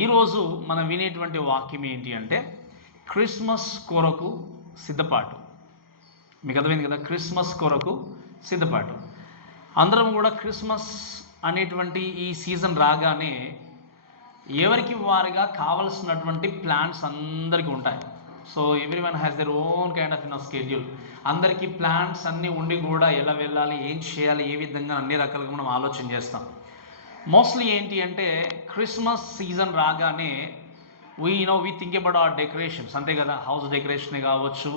ఈరోజు మనం వినేటువంటి వాక్యం ఏంటి అంటే క్రిస్మస్ కొరకు సిద్ధపాటు. మీకు అర్థమైంది కదా, క్రిస్మస్ కొరకు సిద్ధపాటు. అందరం కూడా క్రిస్మస్ అనేటువంటి ఈ సీజన్ రాగానే ఎవరికి వారిగా కావలసినటువంటి ప్లాన్స్ అందరికీ ఉంటాయి. So every one has their own kind of schedule. అందరికీ ప్లాన్స్ అన్నీ ఉండి కూడా ఎలా వెళ్ళాలి, ఏం చేయాలి, ఏ విధంగా అన్ని రకాలుగా మనం ఆలోచన చేస్తాం. మోస్ట్లీ ఏంటి అంటే క్రిస్మస్ సీజన్ రాగానే we think about our decorations, అంతే కదా. హౌస్ డెకరేషన్ కావచ్చు,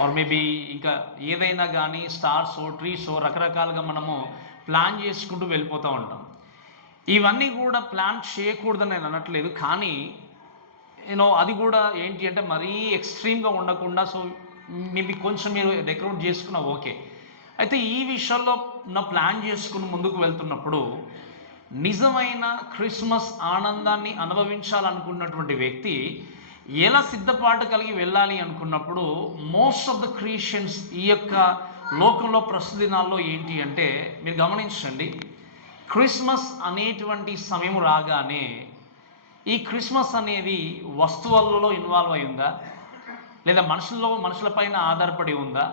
ఆర్ మేబీ ఇంకా ఏదైనా కానీ స్టార్స్, ట్రీస్ రకరకాలుగా మనము ప్లాన్ చేసుకుంటూ వెళ్ళిపోతూ ఉంటాం. ఇవన్నీ కూడా ప్లాన్ చేయకూడదని నేను అనట్లేదు, కానీ అది కూడా ఏంటి అంటే మరీ ఎక్స్ట్రీమ్గా ఉండకుండా, సో మేబీ కొంచెం మీరు డెకరేట్ చేసుకున్నా ఓకే. అయితే ఈ విషయాల్లో నా ప్లాన్ చేసుకుని ముందుకు వెళ్తున్నప్పుడు నిజమైన క్రిస్మస్ ఆనందాన్ని అనుభవించాలనుకున్నటువంటి వ్యక్తి ఎలా సిద్ధపాటు కలిగి వెళ్ళాలి అనుకున్నప్పుడు మోస్ట్ ఆఫ్ ద క్రిస్టియన్స్ ఈ యొక్క లోకంలో ప్రస్తుత దినాల్లో ఏంటి అంటే మీరు గమనించండి, క్రిస్మస్ అనేటువంటి సమయం రాగానే ఈ క్రిస్మస్ అనేది వస్తువులలో ఇన్వాల్వ్ అయి ఉందా, లేదా మనుషులపైన ఆధారపడి ఉందా,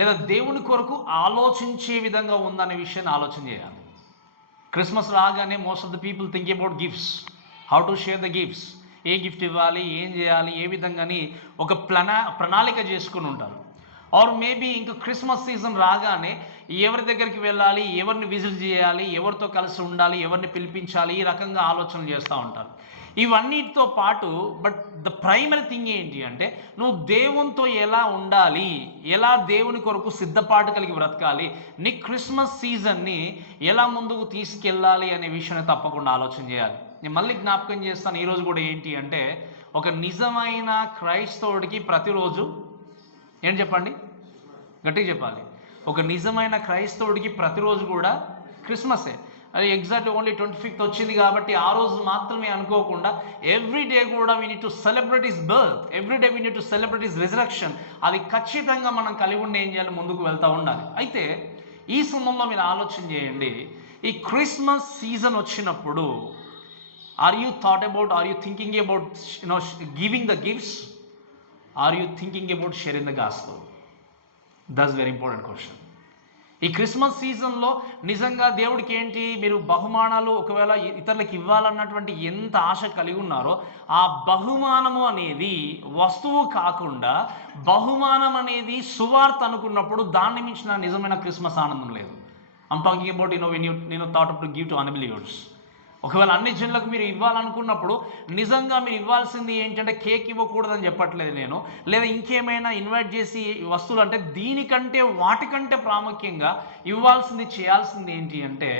లేదా దేవుని కొరకు ఆలోచించే విధంగా ఉందా అనే విషయాన్ని ఆలోచన చేయాలి. క్రిస్మస్ రాగానే most of the people think about gifts, how to share the gifts, A gift ఇవ్వాలి, ఏం చేయాలి, ఏ విధంగాని ఒక ప్రణాళిక చేసుకుని ఉంటారు. ఆర్ మేబీ ఇంకా క్రిస్మస్ సీజన్ రాగానే ఎవరి దగ్గరికి వెళ్ళాలి, ఎవరిని విజిట్ చేయాలి, ఎవరితో కలిసి ఉండాలి, ఎవరిని పిలిపించాలి, ఈ రకంగా ఆలోచనలు చేస్తూ ఉంటారు. ఇవన్నిటితో పాటు బట్ ద ప్రైమరీ థింగ్ ఏంటి అంటే నువ్వు దేవునితో ఎలా ఉండాలి, ఎలా దేవుని కొరకు సిద్ధపాటు కలిగి బ్రతకాలి, నీ క్రిస్మస్ సీజన్ని ఎలా ముందుకు తీసుకెళ్ళాలి అనే విషయాన్ని తప్పకుండా ఆలోచన చేయాలి. నేను మళ్ళీ జ్ఞాపకం చేస్తాను, ఈరోజు కూడా ఏంటి అంటే ఒక నిజమైన క్రైస్తవుడికి ప్రతిరోజు ఏంటి చెప్పండి, గట్టిగా చెప్పాలి, ఒక నిజమైన క్రైస్తవుడికి ప్రతిరోజు కూడా క్రిస్మసే. అది ఎగ్జాక్ట్లీ ఓన్లీ 25th వచ్చింది కాబట్టి ఆ రోజు మాత్రమే అనుకోకుండా ఎవ్రీ డే కూడా we need to celebrate his birth, every day we need to celebrate his resurrection. అది ఖచ్చితంగా మనం కలిగి ఉండి ఏం చేయాలి, ముందుకు వెళ్తూ ఉండాలి. అయితే ఈ సమయంలో మీరు ఆలోచన చేయండి, ఈ క్రిస్మస్ సీజన్ వచ్చినప్పుడు are you thinking about giving the gifts, are you thinking about sharing the gospel? That's very important question. ఈ క్రిస్మస్ సీజన్లో నిజంగా దేవుడికి ఏంటి, మీరు బహుమానాలు ఒకవేళ ఇతరులకు ఇవ్వాలన్నటువంటి ఎంత ఆశ కలిగి ఉన్నారో ఆ బహుమానము అనేది వస్తువు కాకుండా బహుమానం అనేది సువార్త అనుకున్నప్పుడు దాన్ని మించిన నిజమైన క్రిస్మస్ ఆనందం లేదు. ఐమ్ టాకింగ్ అబౌట్ నేను thought to give to unbelievers. ఒకవేళ అన్ని జనులకు మీరు ఇవ్వాలనుకున్నప్పుడు నిజంగా మీరు ఇవ్వాల్సింది ఏంటంటే కేక్ ఇవ్వకూడదని చెప్పట్లేదు నేను, లేదా ఇంకేమైనా ఇన్వైట్ చేసి వస్తువులు అంటే దీనికంటే వాటికంటే ప్రాముఖ్యంగా ఇవ్వాల్సింది, చేయాల్సింది ఏంటి అంటే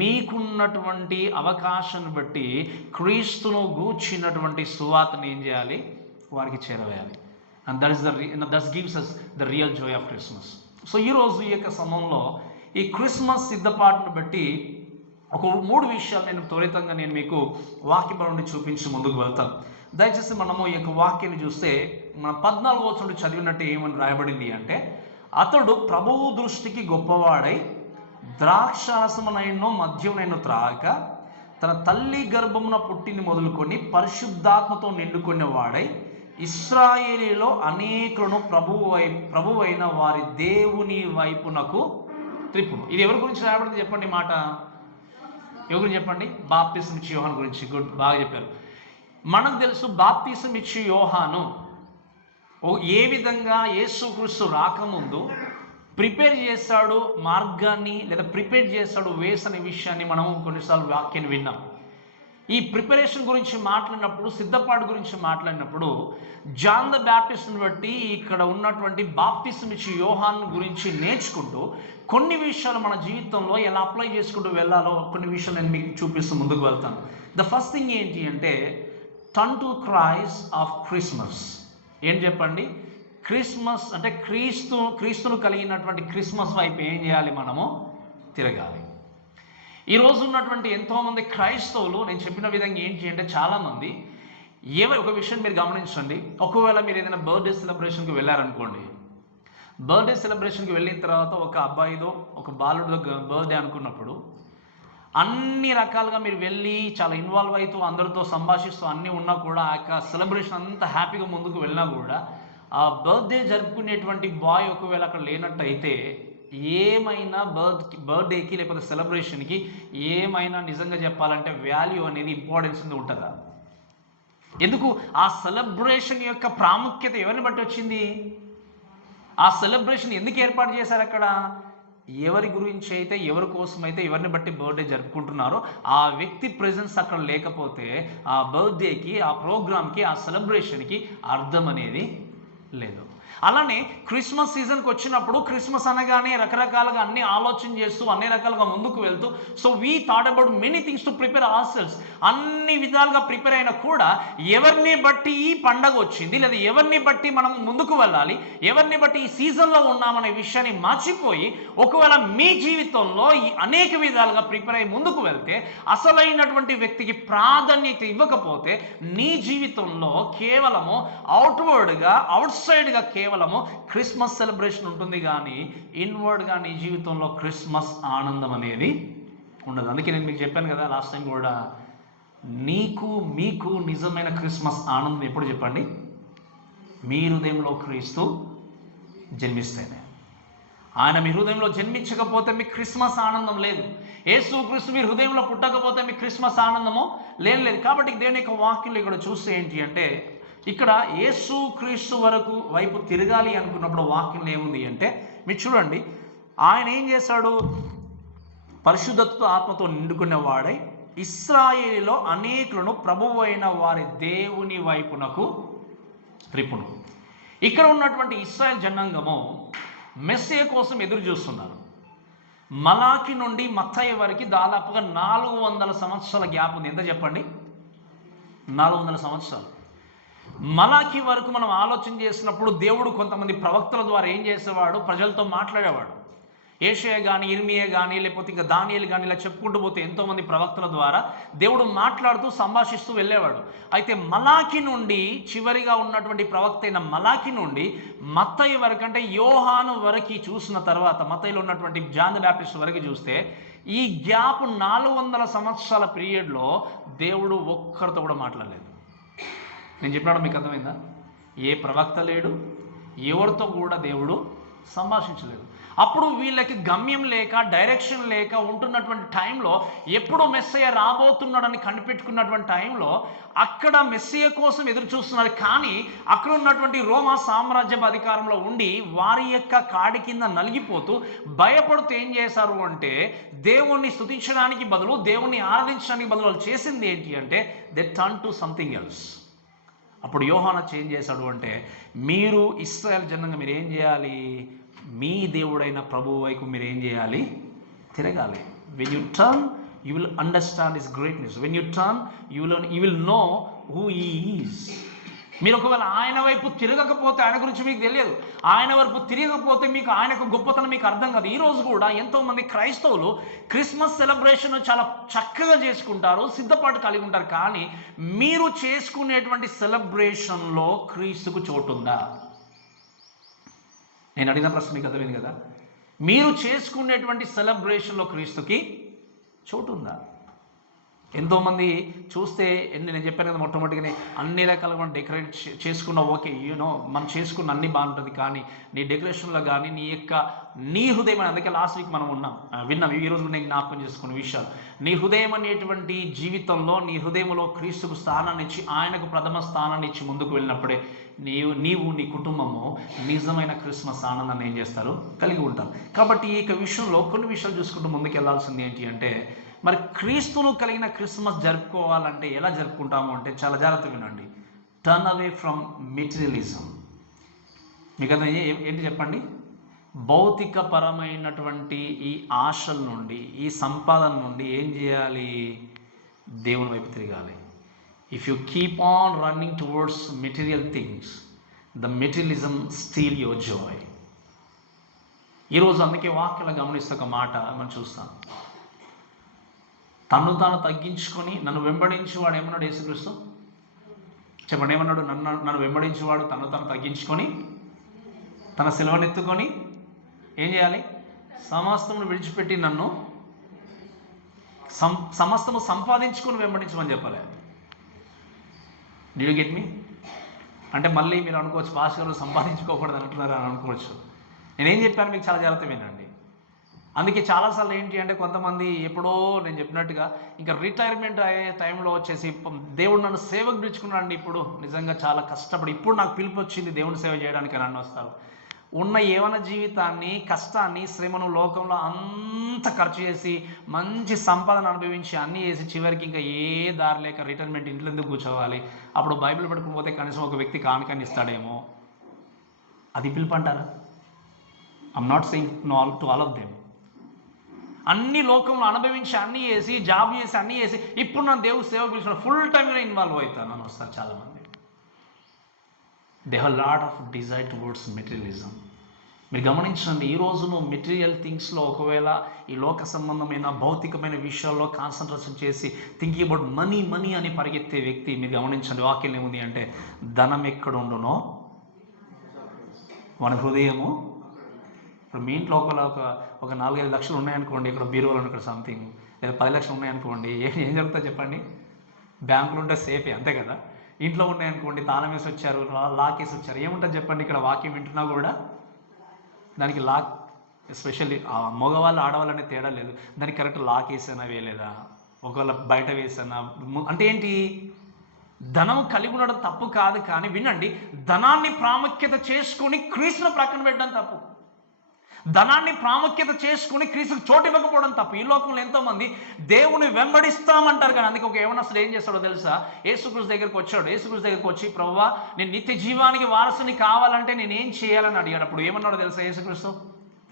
మీకున్నటువంటి అవకాశాన్ని బట్టి క్రీస్తును గూర్చినటువంటి సువార్తను ఏం చేయాలి, వారికి చేరవేయాలి. And that's gives us the real joy of Christmas. So ఈరోజు ఈ యొక్క సమయంలో ఈ క్రిస్మస్ సిద్ధపాటును బట్టి ఒక 3 విషయాలు త్వరితంగా మీకు వాక్యం నుండి చూపించి ముందుకు వెళ్తాను. దయచేసి మనము ఈ యొక్క వాక్యాన్ని చూస్తే మన 14వ వచనం చదివినట్టు ఏమని రాయబడింది అంటే, అతడు ప్రభువు దృష్టికి గొప్పవాడై ద్రాక్షారసమునైనో మద్యమునైనో త్రాగక తన తల్లి గర్భమున పుట్టిని మొదలుకొని పరిశుద్ధాత్మతో నిండుకునే వాడై ఇశ్రాయేలీలో అనేకులను ప్రభువైన వారి దేవుని వైపునకు త్రిప్పును. ఇది ఎవరి గురించి రాయబడింది చెప్పండి మాట, ఎవరు గురించి చెప్పండి? బాప్తిసం ఇచ్చే యోహాను గురించి. గుడ్, బాగా చెప్పారు. మనకు తెలుసు బాప్తిసం ఇచ్చే యోహాను ఏ విధంగా యేసుక్రీస్తు రాకముందు ప్రిపేర్ చేశాడు మార్గాన్ని, లేదా ప్రిపేర్ చేశాడు వేస్ అనే విషయాన్ని మనము కొన్నిసార్లు వాక్యాన్ని విన్నాం. ఈ ప్రిపరేషన్ గురించి మాట్లాడినప్పుడు, సిద్ధపాటు గురించి మాట్లాడినప్పుడు జాన్ ద బ్యాప్టిస్ట్ని బట్టి ఇక్కడ ఉన్నటువంటి బాప్తిసం ఇచ్చే యోహాను గురించి నేర్చుకుంటూ కొన్ని విషయాలు మన జీవితంలో ఎలా అప్లై చేసుకుంటూ వెళ్ళాలో కొన్ని విషయాలు నేను మీకు చూపిస్తూ ముందుకు వెళ్తాను. ద ఫస్ట్ థింగ్ ఏంటి అంటే turn to Christ of Christmas. ఏం చెప్పండి, క్రిస్మస్ అంటే క్రీస్తును కలిగినటువంటి క్రిస్మస్ వైపు ఏం చేయాలి, మనము తిరగాలి. ఈరోజు ఉన్నటువంటి ఎంతోమంది క్రైస్తవులు నేను చెప్పిన విధంగా ఏంటి అంటే చాలామంది ఒక విషయం మీరు గమనించండి, ఒకవేళ మీరు ఏదైనా బర్త్డే సెలబ్రేషన్కి వెళ్ళారనుకోండి, బర్త్డే సెలబ్రేషన్కి వెళ్ళిన తర్వాత ఒక అబ్బాయిదో ఒక బాలుడిదో బర్త్డే అనుకున్నప్పుడు అన్ని రకాలుగా మీరు వెళ్ళి చాలా ఇన్వాల్వ్ అవుతూ అందరితో సంభాషిస్తూ అన్నీ ఉన్నా కూడా ఆ యొక్క సెలబ్రేషన్ అంతా హ్యాపీగా ముందుకు వెళ్ళినా కూడా ఆ బర్త్డే జరుపుకునేటువంటి బాయ్ ఒకవేళ అక్కడ లేనట్టయితే ఏమైనా బర్త్డేకి లేకపోతే సెలబ్రేషన్కి ఏమైనా నిజంగా చెప్పాలంటే వాల్యూ అనేది ఇంపార్టెన్స్ అనేది ఉంటుందా? ఎందుకు? ఆ సెలబ్రేషన్ యొక్క ప్రాముఖ్యత ఎవరిని బట్టి వచ్చింది? ఆ సెలబ్రేషన్ ఎందుకు ఏర్పాటు చేశారు అక్కడ? ఎవరి గురించి అయితే, ఎవరి కోసం అయితే, ఎవరిని బట్టి బర్త్డే జరుపుకుంటున్నారో ఆ వ్యక్తి ప్రెజెన్స్ అక్కడ లేకపోతే ఆ బర్త్డేకి, ఆ ప్రోగ్రామ్కి, ఆ సెలబ్రేషన్కి అర్థం అనేది లేదు. అలానే క్రిస్మస్ సీజన్కి వచ్చినప్పుడు క్రిస్మస్ అనగానే రకరకాలుగా అన్ని ఆలోచన చేస్తూ అన్ని రకాలుగా ముందుకు వెళ్తూ so we thought about many things to prepare our cells. అన్ని విధాలుగా ప్రిపేర్ అయినా కూడా ఎవరిని బట్టి ఈ పండగ వచ్చింది లేదా ఎవరిని బట్టి మనం ముందుకు వెళ్ళాలి, ఎవరిని బట్టి ఈ సీజన్లో ఉన్నామనే విషయాన్ని మర్చిపోయి ఒకవేళ మీ జీవితంలో ఈ అనేక విధాలుగా ప్రిపేర్ అయ్యి ముందుకు వెళ్తే అసలైనటువంటి వ్యక్తికి ప్రాధాన్యత ఇవ్వకపోతే నీ జీవితంలో కేవలము అవుట్వర్డ్గా అవుట్ సైడ్గా కేవలము క్రిస్మస్ సెలబ్రేషన్ ఉంటుంది కానీ ఇన్వర్డ్గా నీ జీవితంలో క్రిస్మస్ ఆనందం అనేది ఉండదు. అందుకే నేను మీకు చెప్పాను కదా లాస్ట్ టైం కూడా, మీకు నిజమైన క్రిస్మస్ ఆనందం ఎప్పుడు చెప్పండి? మీ హృదయంలో క్రీస్తు జన్మిస్తేనే. ఆయన మీ హృదయంలో జన్మించకపోతే మీకు క్రిస్మస్ ఆనందం లేదు. యేసు క్రీస్తు మీ హృదయంలో పుట్టకపోతే మీకు క్రిస్మస్ ఆనందము లేదు. కాబట్టి దేవుని యొక్క వాక్యంలో ఇక్కడ చూస్తే ఏంటి అంటే, ఇక్కడ యేసు క్రీస్తు వరకు వైపు తిరగాలి అనుకున్నప్పుడు వాక్యంలో ఏముంది అంటే, మీరు చూడండి, ఆయన ఏం చేశాడు? పరిశుద్ధతతో ఆత్మతో నిండుకునేవాడై ఇశ్రాయేలులో అనేకులను ప్రభువు అయిన వారి దేవుని వైపునకు త్రిప్పును. ఇక్కడ ఉన్నటువంటి ఇశ్రాయేల్ జనాంగము మెస్సియా కోసం ఎదురు చూస్తున్నారు. మలాకి నుండి మత్తయి వరకు దాదాపుగా 400 సంవత్సరాల గ్యాప్ ఉంది. ఎంత చెప్పండి? 400 సంవత్సరాలు. మలాకి వరకు మనం ఆలోచన చేసినప్పుడు దేవుడు కొంతమంది ప్రవక్తల ద్వారా ఏం చేసేవాడు? ప్రజలతో మాట్లాడేవాడు. ఏషయా కానీ, ఇర్మియా కానీ, లేకపోతే ఇంకా దానియేలు కానీ, ఇలా చెప్పుకుంటూ పోతే ఎంతోమంది ప్రవక్తల ద్వారా దేవుడు మాట్లాడుతూ సంభాషిస్తూ వెళ్ళేవాడు. అయితే మలాకి నుండి చివరిగా ఉన్నటువంటి ప్రవక్త అయిన మలాకి నుండి మత్తయి వరకు, అంటే యోహాను వరకు చూసిన తర్వాత, మత్తయిలో ఉన్నటువంటి జాన్ ది బ్యాప్టిస్ట్ వరకు చూస్తే ఈ గ్యాప్ 400 సంవత్సరాల పీరియడ్లో దేవుడు ఒక్కరితో కూడా మాట్లాడలేదు. నేను చెప్పినాడు మీకు అర్థమైందా? ఏ ప్రవక్త లేడు, ఎవరితో కూడా దేవుడు సంభాషించలేదు. అప్పుడు వీళ్ళకి గమ్యం లేక, డైరెక్షన్ లేక ఉంటున్నటువంటి టైంలో, ఎప్పుడు మెస్సయ్య రాబోతున్నాడని కనిపెట్టుకున్నటువంటి టైంలో అక్కడ మెస్సయ్య కోసం ఎదురు చూస్తున్నారు. కానీ అక్కడ ఉన్నటువంటి రోమా సామ్రాజ్యం అధికారంలో ఉండి వారి యొక్క కాడి కింద నలిగిపోతూ భయపడుతూ ఏం చేశారు అంటే, దేవుణ్ణి స్తుతించడానికి బదులు, దేవుణ్ణి ఆరాధించడానికి బదులు వాళ్ళు చేసింది ఏంటి అంటే, they turn to something else. అప్పుడు యోహాను చేంజ్ చేశాడు అంటే, మీరు ఇశ్రాయేల్ జనంగా మీరు ఏం చేయాలి? మీ దేవుడైన ప్రభువు వైపు మీరు ఏం చేయాలి? తిరగాలి. When you turn you will understand his greatness. When you turn you will know who he is. మీరు ఒకవేళ ఆయన వైపు తిరగకపోతే ఆయన గురించి మీకు తెలియదు. ఆయన వైపు తిరగకపోతే మీకు ఆయన యొక్క గొప్పతనం మీకు అర్థం కాదు. ఈరోజు కూడా ఎంతోమంది క్రైస్తవులు క్రిస్మస్ సెలబ్రేషన్ చాలా చక్కగా చేసుకుంటారు, సిద్ధపాటు కలిగి ఉంటారు. కానీ మీరు చేసుకునేటువంటి సెలబ్రేషన్లో క్రీస్తుకు చోటు ఉందా? నేను అడిగిన ప్రశ్న మీకు అర్థమైంది కదా? మీరు చేసుకునేటువంటి సెలబ్రేషన్లో క్రీస్తుకి చోటు ఉందా? ఎంతోమంది చూస్తే నేను చెప్పాను కదా, మొట్టమొదటిగానే అన్ని రకాలుగా మనం డెకరేట్ చేసుకున్న ఓకే, మనం చేసుకున్న అన్ని బాగుంటుంది. కానీ నీ డెకరేషన్లో కానీ నీ హృదయం అని, అందుకే లాస్ట్ వీక్ మనం విన్నాం, ఈరోజు నేను జ్ఞాపకం చేసుకున్న విషయాలు. నీ హృదయం అనేటువంటి జీవితంలో, నీ హృదయంలో క్రీస్తుకు స్థానాన్ని ఇచ్చి, ఆయనకు ప్రథమ స్థానాన్ని ఇచ్చి ముందుకు వెళ్ళినప్పుడే నీవు నీ కుటుంబము నిజమైన క్రిస్మస్ ఆనందాన్ని ఏం చేస్తారు? కలిగి ఉంటారు. కాబట్టి ఈ విషయంలో కొన్ని విషయాలు చూసుకుంటూ ముందుకు వెళ్ళాల్సింది ఏంటి అంటే, మరి క్రీస్తును కలిగిన క్రిస్మస్ జరుపుకోవాలంటే ఎలా జరుపుకుంటాము అంటే, చాలా జాగ్రత్తగా వినండి. Turn away from materialism. మీకు అర్థం ఏంటి చెప్పండి? భౌతికపరమైనటువంటి ఈ ఆశల నుండి, ఈ సంపాదన నుండి ఏం చేయాలి? దేవుని వైపు తిరగాలి. If you keep on running towards material things, the materialism steel your Joy. ఈరోజు అందుకే వాక్యాలు గమనిస్తే ఒక మాట మనం చూస్తాం. తను తాను తగ్గించుకొని నన్ను వెంబడించేవాడు ఏమన్నాడు యేసుక్రీస్తు? చెప్పండి, ఏమన్నాడు? నన్ను వెంబడించేవాడు తను తాను తగ్గించుకొని తన సిలువనెత్తుకొని ఏం చేయాలి? సమస్తమును విడిచిపెట్టి నన్ను సమస్తము సంపాదించుకొని వెంబడించమని చెప్పలే. Did you get me? అంటే మళ్ళీ మీరు అనుకోవచ్చు, పాస్టర్ గారు సంపాదించుకోకూడదు అంటున్నారు అని అనుకోవచ్చు. నేనేం చెప్పాను మీకు చాలా జాగ్రత్త వినండి. అందుకే చాలాసార్లు ఏంటి అంటే కొంతమంది ఎప్పుడో నేను చెప్పినట్టుగా ఇంకా రిటైర్మెంట్ అయ్యే టైంలో వచ్చేసి దేవుడు నన్ను సేవకు పిలుచుకున్నాడు, ఇప్పుడు నిజంగా చాలా కష్టపడి ఇప్పుడు నాకు పిలుపు వచ్చింది దేవుని సేవ చేయడానికి అని వస్తారు. ఉన్న యవ్వన జీవితాన్ని, కష్టాన్ని, శ్రమను లోకంలో అంత ఖర్చు చేసి మంచి సంపాదన అనుభవించి అన్నీ చేసి చివరికి ఇంకా ఏ దారి లేక రిటైర్మెంట్ ఇంట్లో ఎందుకు కూర్చోవాలి, అప్పుడు బైబిల్ పట్టుకుని పోతే కనీసం ఒక వ్యక్తి కానుకని ఇస్తాడేమో, అది పిలుపు అంటారా? I'm not saying to all of them. అన్ని లోకంలో అనుభవించి అన్నీ చేసి జాబ్ చేసి అన్నీ చేసి ఇప్పుడు నన్ను దేవుడు సేవ పిలిచిన ఫుల్ టైంలో ఇన్వాల్వ్ అవుతాను అని వస్తారు చాలామంది. They have lot of desire towards materialism. మీరు గమనించండి, ఈ రోజు నువ్వు మెటీరియల్ థింగ్స్లో ఒకవేళ ఈ లోక సంబంధమైన భౌతికమైన విషయాల్లో కాన్సన్ట్రేషన్ చేసి థింకింగ్ అబౌట్ మనీ మనీ అని పరిగెత్తే వ్యక్తి, మీరు గమనించండి వాక్యం ఏముంది అంటే, ధనం ఎక్కడుండునో మన హృదయము. ఇప్పుడు మీ ఇంట్లో ఒక 4-5 లక్షలు ఉన్నాయనుకోండి, ఇక్కడ బీరువాలో ఇక్కడ సంథింగ్, లేదా 10 లక్షలు ఉన్నాయనుకోండి, ఏం జరుగుతుందో చెప్పండి? బ్యాంకులు ఉంటే సేఫే, అంతే కదా? ఇంట్లో ఉన్నాయనుకోండి, తాళం వేసి వచ్చారు, లాక్ వేసి వచ్చారు, ఏముంటుంది చెప్పండి? ఇక్కడ వాక్యం వింటున్నా కూడా దానికి లాక్, ఎస్పెషల్లీ మగవాళ్ళు ఆడవాళ్ళు అనే తేడా లేదు, దానికి కరెక్ట్ లాక్ వేసానా వేయలేదా, ఒకవేళ బయట వేసానా, అంటే ఏంటి? ధనం కలిగి ఉండడం తప్పు కాదు, కానీ వినండి, ధనాన్ని ప్రాముఖ్యత చేసుకొని క్రీస్తును ప్రక్కన పెట్టడం తప్పు. ధనాన్ని ప్రాముఖ్యత చేసుకుని క్రీస్తుకు చోటు ఇవ్వకపోవడం తప్పు. ఈ లోకంలో ఎంతోమంది దేవుని వెంబడిస్తామంటారు, కానీ అందుకే ఒక యవనస్తుడు ఏం చేస్తాడో తెలుసా? యేసుక్రీస్తు దగ్గరికి వచ్చాడు. యేసుక్రీస్తు దగ్గరికి వచ్చి, ప్రభువా నేను నిత్య జీవానికి వారసుని కావాలంటే నేనేం చేయాలని అడిగాడు. అప్పుడు ఏమన్నాడో తెలుసా యేసుక్రీస్తు?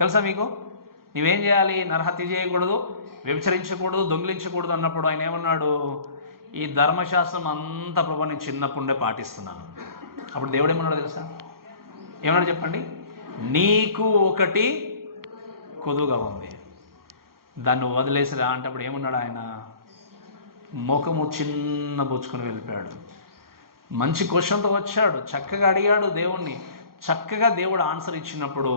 తెలుసా మీకు? నువ్వేం చేయాలి? నరహత్య చేయకూడదు, వ్యభిచరించకూడదు, దొంగిలించకూడదు అన్నప్పుడు ఆయన ఏమన్నాడు? ఈ ధర్మశాస్త్రం అంతా ప్రభు నేను చిన్నప్పుడే పాటిస్తున్నాను. అప్పుడు దేవుడు ఏమన్నాడు తెలుసా? ఏమన్నాడు చెప్పండి? నీకు ఒకటి కొదువుగా ఉంది, దాన్ని వదిలేసిరా అంటే అప్పుడు ఏమన్నాడు ఆయన? ముఖము చిన్న బుచ్చుకొని వెళ్ళిపోయాడు. మంచి క్వశ్చన్తో వచ్చాడు, చక్కగా అడిగాడు దేవుణ్ణి, చక్కగా దేవుడు ఆన్సర్ ఇచ్చినప్పుడు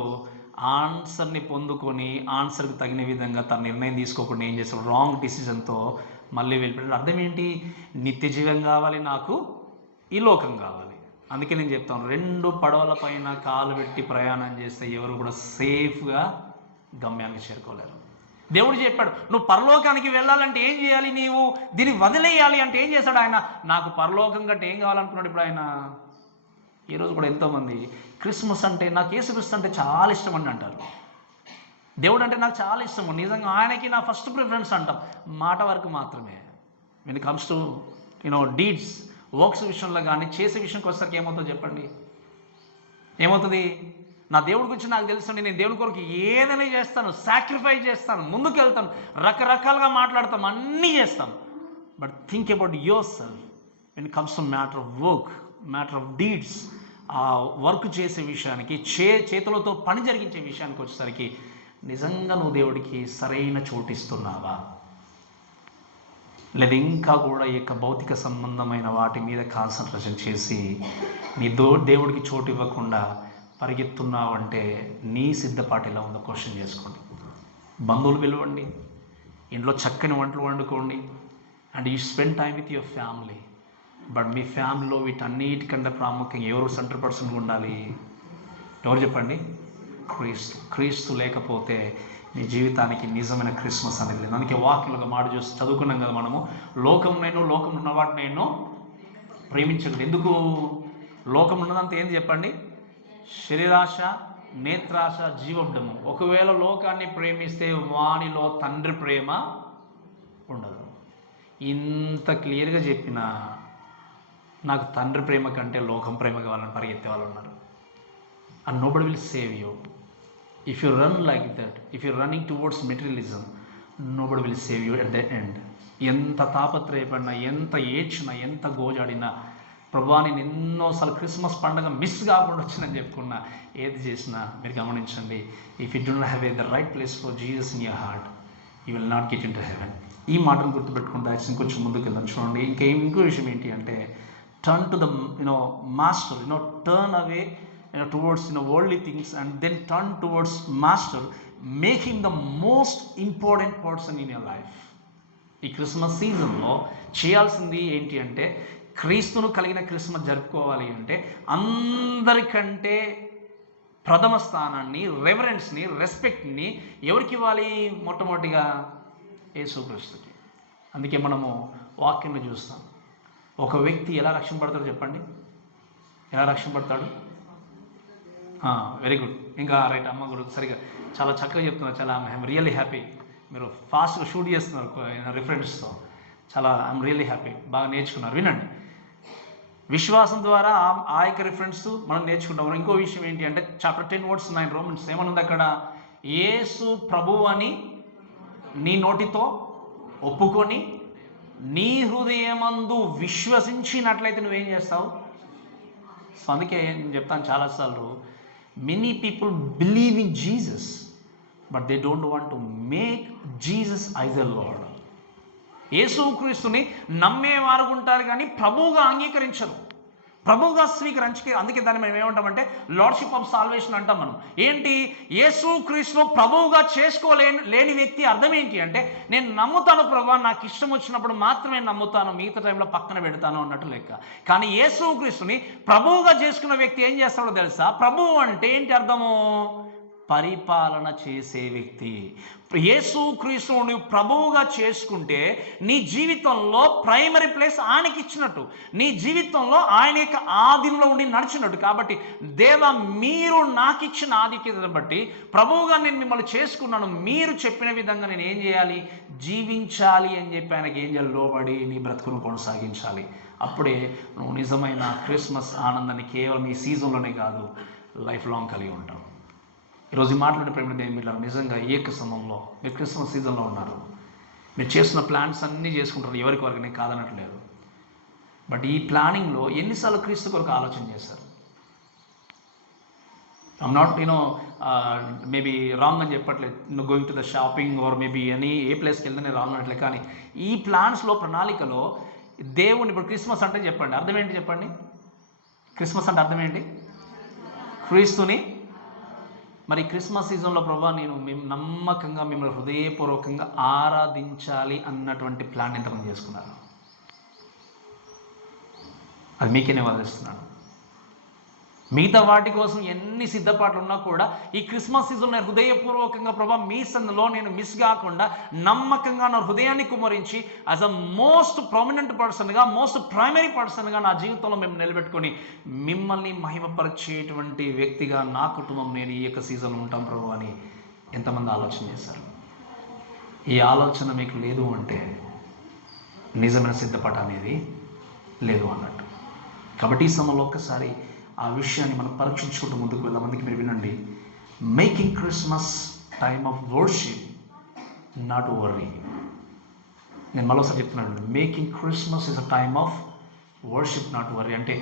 ఆన్సర్ని పొందుకొని ఆన్సర్కి తగిన విధంగా తన నిర్ణయం తీసుకోకుండా ఏం చేశాడు? రాంగ్ డిసిజన్తో మళ్ళీ వెళ్ళిపోయాడు. అర్థం ఏంటి? నిత్య జీవం కావాలి నాకు, ఈ లోకం కావాలి. అందుకే నేను చెప్తాను, 2 పడవల పైన కాలు పెట్టి ప్రయాణం చేస్తే ఎవరు కూడా సేఫ్గా గమ్యానికి చేరుకోలేరు. దేవుడు చెప్పాడు, నువ్వు పరలోకానికి వెళ్ళాలంటే ఏం చేయాలి? నీవు దీన్ని వదిలేయాలి అంటే ఏం చేశాడు ఆయన? నాకు పరలోకం గట్టి ఏం కావాలనుకున్నాడు ఇప్పుడు ఆయన. ఈరోజు కూడా ఎంతోమంది క్రిస్మస్ అంటే నాకు యేసుక్రీస్తు అంటే చాలా ఇష్టం అని అంటారు. దేవుడు అంటే నాకు చాలా ఇష్టము, నిజంగా ఆయనకి నా ఫస్ట్ ప్రిఫరెన్స్ అంటాం. మాట వరకు మాత్రమే. When it comes to deeds, works విషయంలో కానీ చేసే విషయంకి వచ్చేసరికి ఏమవుతుందో చెప్పండి? ఏమవుతుంది? నా దేవుడి గురించి నాకు తెలుసండి, నేను దేవుడి కొరకు ఏదైనా చేస్తాను, సాక్రిఫైస్ చేస్తాను, ముందుకు వెళ్తాను, రకరకాలుగా మాట్లాడతాం, అన్నీ చేస్తాం. But think about your self when it comes to matter of work, matter of deeds. ఆ వర్క్ చేసే విషయానికి, చేతులతో పని జరిగించే విషయానికి వచ్చేసరికి నిజంగా నువ్వు దేవుడికి సరైన చోటు ఇస్తున్నావా? లేదా ఇంకా కూడా ఈ యొక్క భౌతిక సంబంధమైన వాటి మీద కాన్సన్ట్రేషన్ చేసి నీ దేవుడికి చోటు ఇవ్వకుండా పరిగెత్తున్నావంటే నీ సిద్ధపాటు ఎలా ఉందో క్వశ్చన్ చేసుకోండి. బంధువులు పిలవండి, ఇంట్లో చక్కని వంటలు వండుకోండి, and you spend time with your family. But మీ ఫ్యామిలీలో వీటన్నిటికంటే ప్రాముఖ్యంగా ఎవరు సెంటర్ పర్సన్గా ఉండాలి? ఎవరు చెప్పండి? క్రీస్తు లేకపోతే నీ జీవితానికి నిజమైన క్రిస్మస్ అనేది లేదు. అందుకే వాక్యంలో మాట చూసి చదువుకున్నాం కదా మనము, లోకం ఉన్న వాటిని నేను ప్రేమించగలదు. ఎందుకు? లోకం ఉన్నదంతా ఏంది చెప్పండి? శరీరాశ, నేత్రాశ, జీవబ్డము. ఒకవేళ లోకాన్ని ప్రేమిస్తే వానిలో తండ్రి ప్రేమ ఉండదు. ఇంత క్లియర్గా చెప్పిన నాకు తండ్రి ప్రేమ కంటే లోకం ప్రేమ కావాలని పరిగెత్తే వాళ్ళు ఉన్నారు. And nobody will save you. If you run like that, if you're running towards materialism, nobody will save you at the end. ఎంత తాపత్రయపడినా, ఎంత ఏడ్చినా, ఎంత గోజాడినా, ప్రభువా నేను ఎన్నోసార్లు క్రిస్మస్ పండుగ మిస్ కాకుండా వచ్చిందని చెప్పుకున్నా, ఏది చేసినా మీరు గమనించండి, if you don't have the right place for Jesus in your heart, you will not get in to heaven. ఈ మాటను గుర్తుపెట్టుకుని దాచి కొంచెం ముందుకు వెళ్దాం. చూడండి, ఇంకో విషయం ఏంటి అంటే, turn to the master, turn away towards worldly things and then turn towards master. Make him the most important person in your life. ఈ క్రిస్మస్ సీజన్లో చేయాల్సింది ఏంటి అంటే, క్రీస్తును కలిగిన క్రిస్మస్ జరుపుకోవాలి అంటే అందరికంటే ప్రథమ స్థానాన్ని, రెవరెన్స్ని, రెస్పెక్ట్ని ఎవరికి ఇవ్వాలి? మొట్టమొదటిగా యేసుక్రీస్తుకి. అందుకే మనము వాక్యంలో చూస్తాం, ఒక వ్యక్తి ఎలా రక్షణ పడతాడో చెప్పండి. ఎలా రక్షణ పడతాడు? Very good. ఇంకా రైట్, అమ్మ కూడా సరిగా చాలా చక్కగా చెప్తున్నారు. చాలా ఐఎమ్ రియల్లీ హ్యాపీ. మీరు ఫాస్ట్గా షూట్ చేస్తున్నారు రిఫరెన్స్తో. చాలా ఐఎమ్ రియల్లీ హ్యాపీ. బాగా నేర్చుకున్నారు. వినండి, విశ్వాసం ద్వారా ఆ యొక్క రిఫరెన్స్ మనం నేర్చుకుంటాం. ఇంకో విషయం ఏంటి అంటే, చాప్టర్ 10 వర్డ్స్ 9 రోమన్స్ ఏమనుంది అక్కడ? యేసు ప్రభువు అని నీ నోటితో ఒప్పుకొని నీ హృదయమందు విశ్వసించినట్లయితే నువ్వేం చేస్తావు? సో అందుకే నేను చెప్తాను చాలాసార్లు, many people believe in Jesus but they don't want to make Jesus as a lord. యేసుక్రీస్తుని నమ్మేవారు ఉంటారు కానీ ప్రభువుగా అంగీకరించరు, ప్రభువుగా స్వీకరించే. అందుకే దాన్ని మనం ఏమంటామంటే లార్డ్షిప్ ఆఫ్ సాల్వేషన్ అంటాం మనం. ఏంటి? యేసుక్రీస్తును ప్రభువుగా లేని వ్యక్తి అర్థం ఏంటి అంటే, నేను నమ్ముతాను ప్రభా, నాకు ఇష్టం వచ్చినప్పుడు మాత్రమే నమ్ముతాను, మిగతా టైంలో పక్కన పెడతాను అన్నట్టు లెక్క. కానీ యేసుక్రీస్తుని ప్రభువుగా చేసుకున్న వ్యక్తి ఏం చేస్తాడో తెలుసా? ప్రభువు అంటే ఏంటి అర్థము? పరిపాలన చేసే వ్యక్తి. యేసుక్రీస్తుని ప్రభువుగా చేసుకుంటే నీ జీవితంలో ప్రైమరీ ప్లేస్ ఆయనకి ఇచ్చినట్టు, నీ జీవితంలో ఆయన యొక్క ఆధీనంలో ఉండి నడిచినట్టు. కాబట్టి దేవా, మీరు నాకు ఇచ్చిన ఆధిక్యతను బట్టి ప్రభువుగా నేను మిమ్మల్ని చేసుకున్నాను, మీరు చెప్పిన విధంగా నేను ఏం చేయాలి? జీవించాలి అని చెప్పి ఆయనకి ఏం చేయాలి? లోబడి నీ బ్రతుకును కొనసాగించాలి. అప్పుడే నువ్వు నిజమైన క్రిస్మస్ ఆనందాన్ని కేవలం ఈ సీజన్లోనే కాదు, లైఫ్ లాంగ్ కలిగి ఉంటావు. ఈరోజు మాట్లాడే ప్రేమ దేవుని బిడ్డలారా, నిజంగా ఏక సమయంలో మీరు క్రిస్మస్ సీజన్లో ఉన్నారు. మీరు చేస్తున్న ప్లాన్స్ అన్నీ చేసుకుంటారు, ఎవరికి వరకు నేను కాదనట్లేదు. బట్ ఈ ప్లానింగ్లో ఎన్నిసార్లు క్రీస్తు కొరకు ఆలోచన చేశారు? ఐఎమ్ నాట్ మేబీ రాంగ్ అని చెప్పట్లేదు, going to the shopping or maybe ఏ ప్లేస్కి వెళ్తే నేను రాంగ్ అనట్లేదు. కానీ ఈ ప్లాన్స్లో, ప్రణాళికలో దేవుని, ఇప్పుడు క్రిస్మస్ అంటే చెప్పండి అర్థం ఏంటి? చెప్పండి, క్రిస్మస్ అంటే అర్థం ఏంటి? క్రీస్తుని. మరి క్రిస్మస్ సీజన్లో ప్రభా, నేను నమ్మకంగా మిమ్మల్ని హృదయపూర్వకంగా ఆరాధించాలి అన్నటువంటి ప్లాన్ ఎంతమంది చేసుకున్నారు? అది మీకే నేను వదిలిస్తున్నాను. మిగతా వాటి కోసం ఎన్ని సిద్ధపాట్లు ఉన్నా కూడా ఈ క్రిస్మస్ సీజన్లో నేను హృదయపూర్వకంగా ప్రభా మీ సన్నిధిలో నేను మిస్ కాకుండా నమ్మకంగా నా హృదయాన్ని కుమరించి యాజ్ అ మోస్ట్ ప్రామినెంట్ పర్సన్గా, మోస్ట్ ప్రైమరీ పర్సన్గా నా జీవితంలో మేము నిలబెట్టుకొని మిమ్మల్ని మహిమపరిచేటువంటి వ్యక్తిగా నా కుటుంబం నేను ఈ యొక్క సీజన్లో ఉంటాం ప్రభు అని ఎంతమంది ఆలోచన చేశారు? ఈ ఆలోచన మీకు లేదు అంటే నిజమైన సిద్ధపాటు అనేది లేదు అన్నట్టు. కాబట్టి ఈ సమయంలో ఒక్కసారి ఆ విషయాన్ని మనం పరీక్షించుకుంటూ ముందుకు వెళ్దాం. అందుకే మీరు వినండి, making Christmas time of worship, not worry. నేను మరోసారి చెప్తున్నాను, making Christmas is a time of worship, not worry. అంటే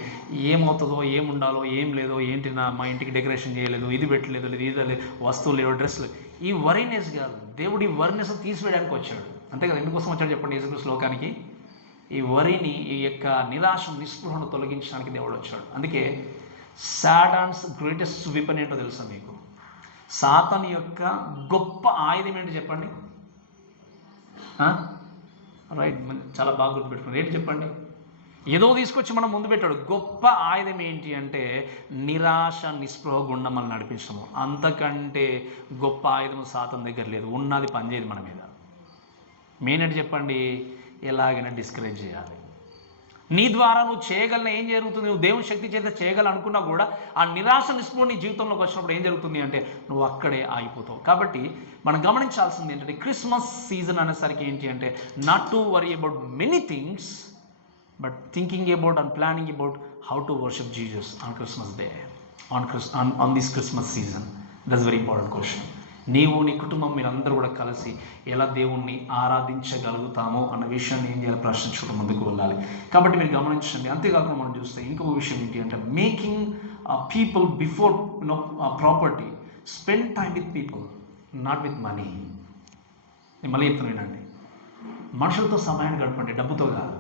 ఏమవుతుందో, ఏముండాలో, ఏం లేదో, ఏంటి మా ఇంటికి డెకరేషన్ చేయలేదు, ఇది పెట్టలేదు, లేదు ఇది లేదు, వస్తువులు లేవు, డ్రెస్సులు, ఈ వరీనెస్ కాదు. దేవుడు ఈ వరీనెస్ తీసివేయడానికి వచ్చాడు. అంతే కదా? ఎందుకోసం వచ్చాడు చెప్పండి? యేసుక్రీస్తు లోకానికి ఈ వరిని, ఈ యొక్క నిరాశ, నిస్పృహను తొలగించడానికి దేవుడు వచ్చాడు. అందుకే సాటాన్స్ గ్రేటెస్ట్ వెపన్ ఏంటో తెలుసా మీకు? సాతాను యొక్క గొప్ప ఆయుధం ఏంటి చెప్పండి? రైట్, చాలా బాగా గుర్తుపెట్టుకున్నారు. ఏంటి చెప్పండి? ఏదో తీసుకొచ్చి మనం ముందు పెట్టాడు. గొప్ప ఆయుధం ఏంటి అంటే నిరాశ, నిస్పృహ గుండా మనం నడిపించడము. అంతకంటే గొప్ప ఆయుధం సాతాను దగ్గర లేదు. ఉన్నది పనిచేయదు మన మీద. మెయిన్ ఏంటి చెప్పండి? ఎలాగైనా డిస్కరేజ్ చేయాలి. నీ ద్వారా నువ్వు చేయగలన ఏం జరుగుతుంది? నువ్వు దేవుని శక్తి చేత చేయగలనుకున్నా కూడా ఆ నిరాశ, నిస్పృహ నీ జీవితంలోకి వచ్చినప్పుడు ఏం జరుగుతుంది అంటే నువ్వు అక్కడే ఆగిపోతావు. కాబట్టి మనం గమనించాల్సింది ఏంటంటే, క్రిస్మస్ సీజన్ అనేసరికి ఏంటి అంటే not to worry about many things but thinking about and planning about how to worship Jesus on Christmas day, on this Christmas season. That's very important question. నీవు, నీ కుటుంబం, మీరందరూ కూడా కలిసి ఎలా దేవుణ్ణి ఆరాధించగలుగుతామో అన్న విషయాన్ని ఏం చేయాలి? ప్రశ్నించుకుంటూ ముందుకు వెళ్ళాలి. కాబట్టి మీరు గమనించండి. అంతేకాకుండా మనం చూస్తే ఇంకొక విషయం ఏంటి అంటే, making people before property, spend time with people, not with money. నేను మళ్ళీ చెప్తున్నాను, వినండి. మనుషులతో సమయాన్ని గడపండి, డబ్బుతో కాదు.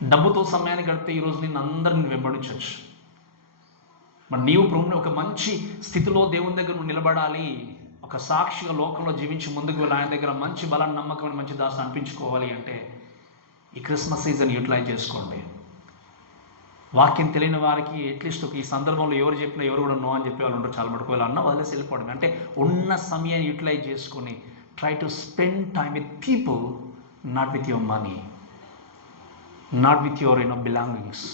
డబ్బుతో సమయాన్ని గడిపితే ఈరోజు నేను అందరిని వెంబడించవచ్చు. మరి నీవు ఒక మంచి స్థితిలో దేవుని దగ్గర నువ్వు నిలబడాలి, ఒక ఒక సాక్షిగా లోకంలో జీవించి ముందుకు వెళ్ళి ఆయన దగ్గర మంచి బలాన్ని నమ్మకమైన మంచి దాసు అనిపించుకోవాలి అంటే ఈ క్రిస్మస్ సీజన్ యూటిలైజ్ చేసుకోండి. వాక్యం తెలియని వారికి అట్లీస్ట్ ఈ సందర్భంలో ఎవరు చెప్పినా ఎవరు కూడా నో అని చెప్పి వాళ్ళు ఉంటారు. చాలా మటుకు వాళ్ళు అన్న వదిలేసి వెళ్ళిపోవడం. అంటే ఉన్న సమయాన్ని యూటిలైజ్ చేసుకొని try to spend time with people, not with your money, not with your belongings.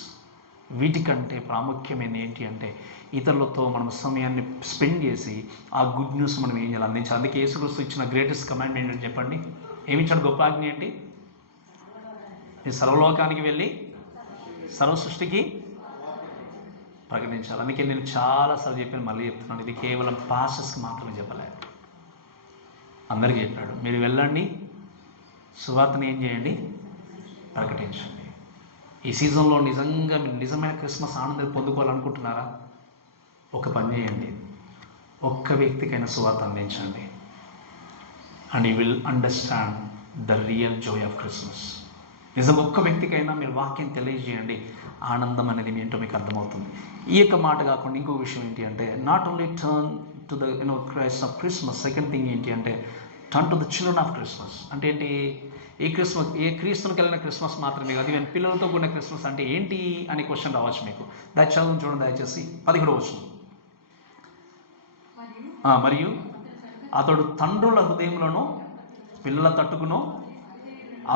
వీటికంటే ప్రాముఖ్యమైనది ఏంటి అంటే ఇతరులతో మనం సమయాన్ని స్పెండ్ చేసి ఆ గుడ్ న్యూస్ మనం ఏం చేయాలి అందించాలి. అందుకే యేసుక్రీస్తు ఇచ్చిన గ్రేటెస్ట్ కమాండ్ ఏంటంటే చెప్పండి, ఏమిచ్చాడు గొప్ప ఆజ్ఞ ఏంటి? ఈ సర్వలోకానికి వెళ్ళి సర్వ సృష్టికి ప్రకటించాలి. అందుకే నేను చాలాసార్లు చెప్పాను, మళ్ళీ చెప్తున్నాను, ఇది కేవలం పాస్టర్స్కి మాత్రమే చెప్పలే, అందరికీ చెప్పాడు. మీరు వెళ్ళండి, సువార్తను ఏం చేయండి, ప్రకటించండి. ఈ సీజన్లో నిజంగా మీరు నిజమైన క్రిస్మస్ ఆనందం పొందుకోవాలనుకుంటున్నారా? ఒక పని చేయండి, ఒక్క వ్యక్తికైనా సువార్త అందించండి. And you will understand the real joy of Christmas. నిజంగా ఒక్క వ్యక్తికైనా మీరు వాక్యం తెలియజేయండి, ఆనందం అనేది ఏంటో మీకు అర్థమవుతుంది. ఈ యొక్క మాట కాకుండా ఇంకో విషయం ఏంటి అంటే not only turn to the Christ of Christmas, second thing ఏంటి అంటే turn to the children of Christmas. అంటే ఏంటి? ఏ క్రీస్తునికి వెళ్ళిన క్రిస్మస్ మాత్రమే కాదు, ఈవెన్ పిల్లలతో కూడిన క్రిస్మస్ అంటే ఏంటి అనే క్వశ్చన్ రావచ్చు మీకు. దయచేసి చదువు చూడండి, దయచేసి 17వ వచనం. మరియు అతడు తండ్రుల హృదయములను పిల్లల తట్టుకును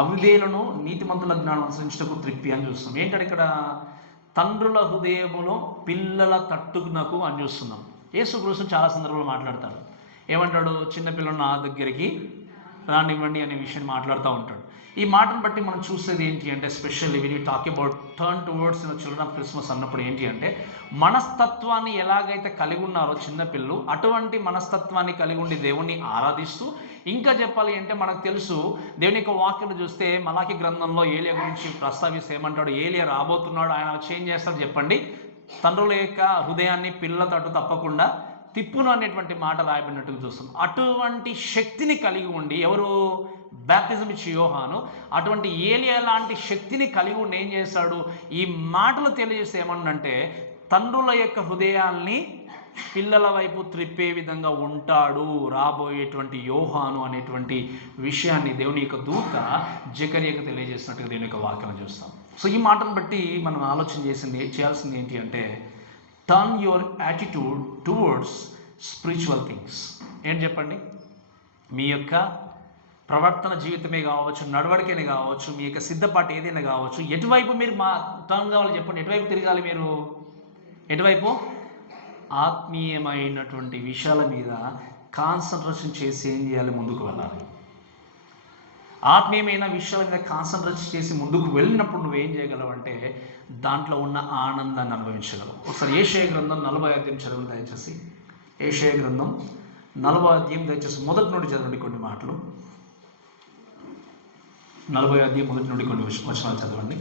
అవిధేయులను నీతిమంతుల జ్ఞానం అనుసరించుటకు త్రిప్పి అని చూస్తున్నాం. ఏంటంటే ఇక్కడ తండ్రుల హృదయములో పిల్లల తట్టుకునకు అని చూస్తున్నాం. యేసుక్రీస్తు చాలా సందర్భంలో మాట్లాడతాడు. ఏమంటాడు? చిన్నపిల్లలు నా దగ్గరికి రానివ్వండి అనే విషయాన్ని మాట్లాడుతూ ఉంటాడు. ఈ మాటను బట్టి మనం చూసేది ఏంటి అంటే specially when you talk about turn towards children of Christmas అన్నప్పుడు ఏంటి అంటే మనస్తత్వాన్ని ఎలాగైతే కలిగి ఉన్నారో చిన్నపిల్లలు, అటువంటి మనస్తత్వాన్ని కలిగి ఉండి దేవుణ్ణి ఆరాధిస్తూ, ఇంకా చెప్పాలి అంటే మనకు తెలుసు దేవుని యొక్క వాక్యాలు చూస్తే మలాకి గ్రంథంలో ఏలియా గురించి ప్రస్తావిస్తే ఏమంటాడు? ఏలియా రాబోతున్నాడు, ఆయన చేంజ్ చేస్తాడు. చెప్పండి, తండ్రుల యొక్క హృదయాన్ని పిల్లల తట్టు తప్పకుండా తిప్పును అనేటువంటి మాట రాయబడినట్టుగా చూస్తాం. అటువంటి శక్తిని కలిగి ఉండి ఎవరు? బ్యాప్టిజం ఇచ్చి యోహాను. అటువంటి ఏలియా లాంటి శక్తిని కలిగి ఉండి ఏం చేశాడు? ఈ మాటలు తెలియజేస్తే ఏమన్నంటే తండ్రుల యొక్క హృదయాల్ని పిల్లల వైపు త్రిప్పే విధంగా ఉంటాడు రాబోయేటువంటి యోహాను అనేటువంటి విషయాన్ని దేవుని యొక్క దూత జకర్యాకు తెలియజేసినట్టుగా దేవుని యొక్క వాక్యం చూస్తాం. సో ఈ మాటను బట్టి మనం ఆలోచన చేయాల్సింది ఏంటి అంటే turn your attitude towards spiritual things. ఏంటి చెప్పండి? మీ యొక్క ప్రవర్తన జీవితమే కావచ్చు, నడవడికనే కావచ్చు, మీ యొక్క సిద్ధపాటు ఏదైనా కావచ్చు, ఎటువైపు మీరు టర్న్ కావాలి చెప్పండి. ఎటువైపు తిరగాలి మీరు? ఎటువైపు? ఆత్మీయమైనటువంటి విషయాల మీద కాన్సన్ట్రేషన్ చేసి ఏం చేయాలి? ముందుకు వెళ్ళాలి. ఆత్మీయమైన విషయాల మీద కాన్సన్ట్రేషన్ చేసి ముందుకు వెళ్ళినప్పుడు నువ్వేం చేయగలవు అంటే దాంట్లో ఉన్న ఆనందాన్ని అనుభవించగలవు. ఒకసారి యెషయా గ్రంథం 40వ అధ్యాయం చదవండి దయచేసి. యెషయా గ్రంథం 40వ అధ్యాయం దయచేసి మొదటి నుండి చదవండి కొన్ని మాటలు. 40వ అధ్యాయం మొదటి నుండి కొన్ని వచనాలు చదవండి.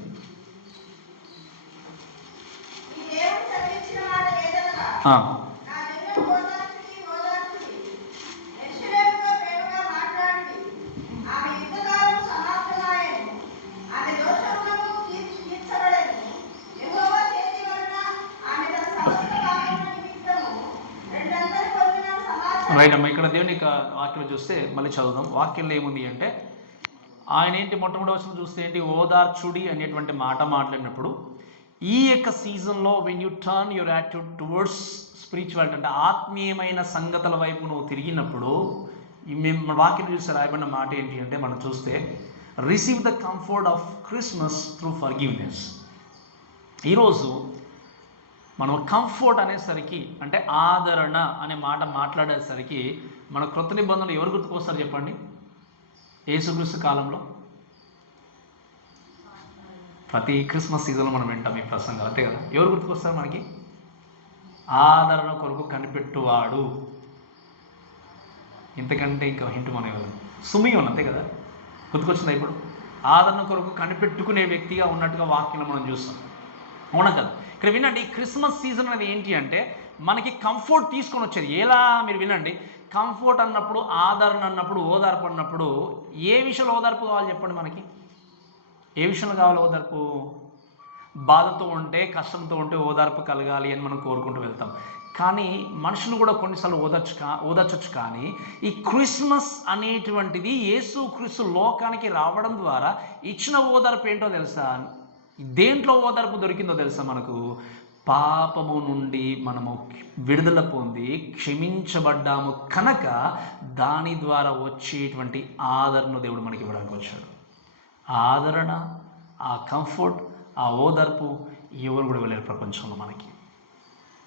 రైట్ అమ్మ, ఇక్కడ దేవుని వాక్యం చూస్తే మళ్ళీ చదువుదాం. వాక్యంలో ఏముంది అంటే ఆయన ఏంటి మొట్టమొదటి వచనం చూస్తే ఏంటి? ఓదార్చుడి అనేటువంటి మాట మాట్లాడినప్పుడు ఈ యొక్క సీజన్లో when you turn your attitude towards spirituality అంటే ఆత్మీయమైన సంగతుల వైపు నువ్వు తిరిగినప్పుడు మేము వాక్యం చూస్తే రాయబడిన మాట ఏంటి అంటే మనం చూస్తే receive the comfort of Christmas through forgiveness. ఈరోజు మనం కంఫర్ట్ అనేసరికి అంటే ఆదరణ అనే మాట మాట్లాడేసరికి మన క్రొత్త నిబంధనలు ఎవరు గుర్తుకొస్తారు చెప్పండి? యేసుక్రీస్తు కాలంలో ప్రతి క్రిస్మస్ సీజన్లో మనం వింటాం ఈ ప్రసంగాలు, అంతే కదా? ఎవరు గుర్తుకొస్తారు మనకి? ఆదరణ కొరకు కనిపెట్టువాడు. ఇంతకంటే ఇంకా హింట్ మనం ఇవ్వదు. సుమియోన్, అంతే కదా? గుర్తుకొచ్చిందా ఇప్పుడు? ఆదరణ కొరకు కనిపెట్టుకునే వ్యక్తిగా ఉన్నట్టుగా వాక్యంలో మనం చూస్తాం, అవునా కదా? ఇక్కడ వినండి, క్రిస్మస్ సీజన్ అనేది ఏంటి అంటే మనకి కంఫర్ట్ తీసుకొని వచ్చేది. ఎలా మీరు వినండి, కంఫర్ట్ అన్నప్పుడు, ఆదరణ అన్నప్పుడు, ఓదార్పు అన్నప్పుడు ఏ విషయంలో ఓదార్పు కావాలి చెప్పండి? మనకి ఏ విషయంలో కావాలి ఓదార్పు? బాధతో ఉంటే, కష్టంతో ఉంటే ఓదార్పు కలగాలి అని మనం కోరుకుంటూ వెళ్తాం. కానీ మనుషులు కూడా కొన్నిసార్లు ఓదర్చొచ్చు. కానీ ఈ క్రిస్మస్ అనేటువంటిది యేసుక్రీస్తు లోకానికి రావడం ద్వారా ఇచ్చిన ఓదార్పు ఏంటో తెలుసా? దేంట్లో ఓదార్పు దొరికిందో తెలుసా మనకు? పాపము నుండి మనము విడుదల పొంది క్షమించబడ్డాము కనుక దాని ద్వారా వచ్చేటువంటి ఆదరణ దేవుడు మనకి ఇవ్వడానికి వచ్చాడు. ఆ ఆదరణ, ఆ కంఫర్ట్, ఆ ఓదార్పు ఎవరు కూడా ఇవ్వలేరు ప్రపంచంలో. మనకి